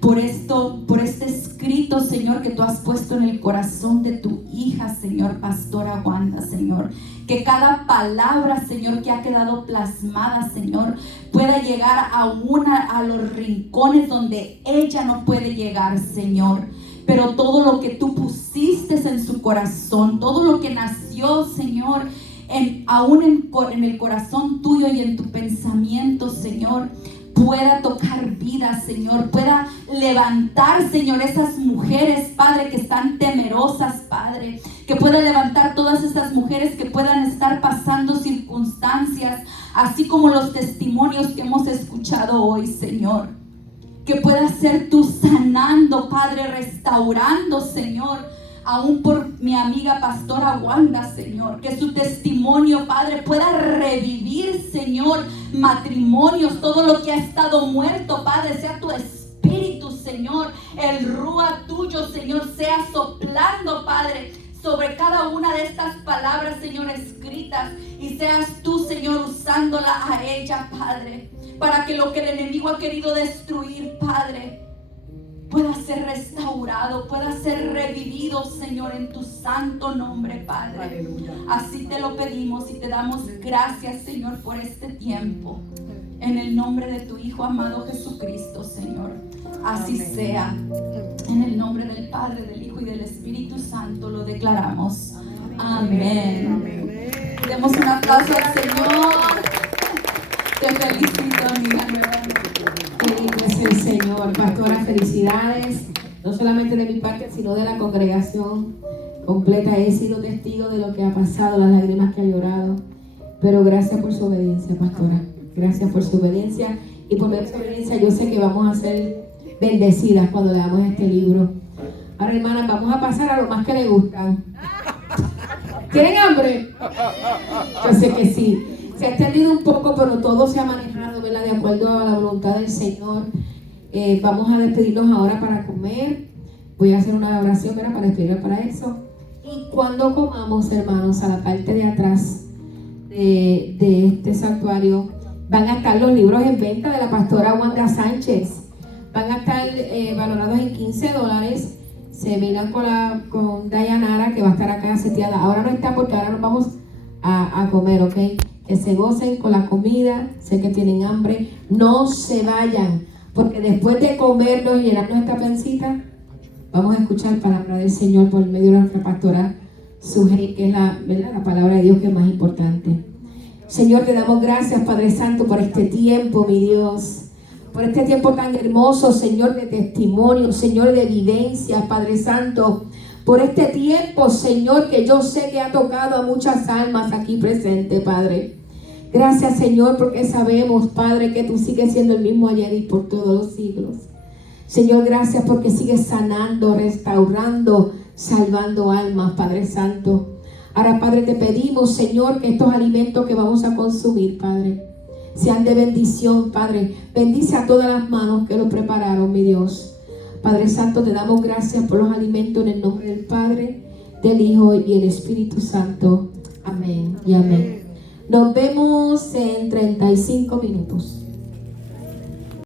Por este escrito, Señor, que tú has puesto en el corazón de tu hija, Señor, Pastora Wanda, Señor. Que cada palabra, Señor, que ha quedado plasmada, Señor, pueda llegar a los rincones donde ella no puede llegar, Señor. Pero todo lo que tú pusiste en su corazón, todo lo que nació, Señor, aún en el corazón tuyo y en tu pensamiento, Señor, pueda tocar vida, Señor, pueda levantar, Señor, esas mujeres, Padre, que están temerosas, Padre, que pueda levantar todas estas mujeres que puedan estar pasando circunstancias, así como los testimonios que hemos escuchado hoy, Señor, que pueda ser tú sanando, Padre, restaurando, Señor, aún por mi amiga Pastora Wanda, Señor, que su testimonio, Padre, pueda revivir, Señor, matrimonios, todo lo que ha estado muerto, Padre, sea tu espíritu, Señor, el rúa tuyo, Señor, sea soplando, Padre, sobre cada una de estas palabras, Señor, escritas, y seas tú, Señor, usándola a ella, Padre, para que lo que el enemigo ha querido destruir, Padre, pueda ser restaurado, pueda ser revivido, Señor, en tu santo nombre, Padre. Aleluya. Así te lo pedimos y te damos gracias, Señor, por este tiempo. En el nombre de tu Hijo amado Jesucristo, Señor. Así sea. En el nombre del Padre, del Hijo y del Espíritu Santo lo declaramos. Amén. Amén. Demos un aplauso al Señor. Te felicito, amiga, nuevamente. Es el Señor. Pastora, felicidades, no solamente de mi parte, sino de la congregación completa. He sido testigo de lo que ha pasado, las lágrimas que ha llorado, pero gracias por su obediencia, pastora. Gracias por su obediencia, y por su obediencia yo sé que vamos a ser bendecidas cuando leamos este libro. Ahora, hermanas, vamos a pasar a lo más que le gustan. ¿Tienen hambre? Yo sé que sí. Se ha extendido un poco, pero todo se ha manejado, ¿verdad?, de acuerdo a la voluntad del Señor. Vamos a despedirnos ahora para comer. Voy a hacer una oración, ¿verdad?, para despedirnos para eso. Y cuando comamos, hermanos, a la parte de atrás de este santuario, van a estar los libros en venta de la pastora Wanda Sánchez. Van a estar valorados en $15. Se miran con Dayanara, que va a estar acá seteada. Ahora no está porque ahora nos vamos a comer, ¿ok? Que se gocen con la comida. Sé que tienen hambre. No se vayan, porque después de comernos y llenarnos esta pancita, vamos a escuchar palabra del Señor por medio de nuestra pastora Sujei, que es la palabra de Dios que es más importante. Señor, te damos gracias, Padre Santo, por este tiempo, mi Dios. Por este tiempo tan hermoso, Señor, de testimonio, Señor, de vivencia, Padre Santo. Por este tiempo, Señor, que yo sé que ha tocado a muchas almas aquí presentes, Padre. Gracias, Señor, porque sabemos, Padre, que tú sigues siendo el mismo ayer y por todos los siglos. Señor, gracias porque sigues sanando, restaurando, salvando almas, Padre Santo. Ahora, Padre, te pedimos, Señor, que estos alimentos que vamos a consumir, Padre, sean de bendición, Padre. Bendice a todas las manos que lo prepararon, mi Dios. Padre Santo, te damos gracias por los alimentos en el nombre del Padre, del Hijo y el Espíritu Santo. Amén y amén. Nos vemos en 35 minutos.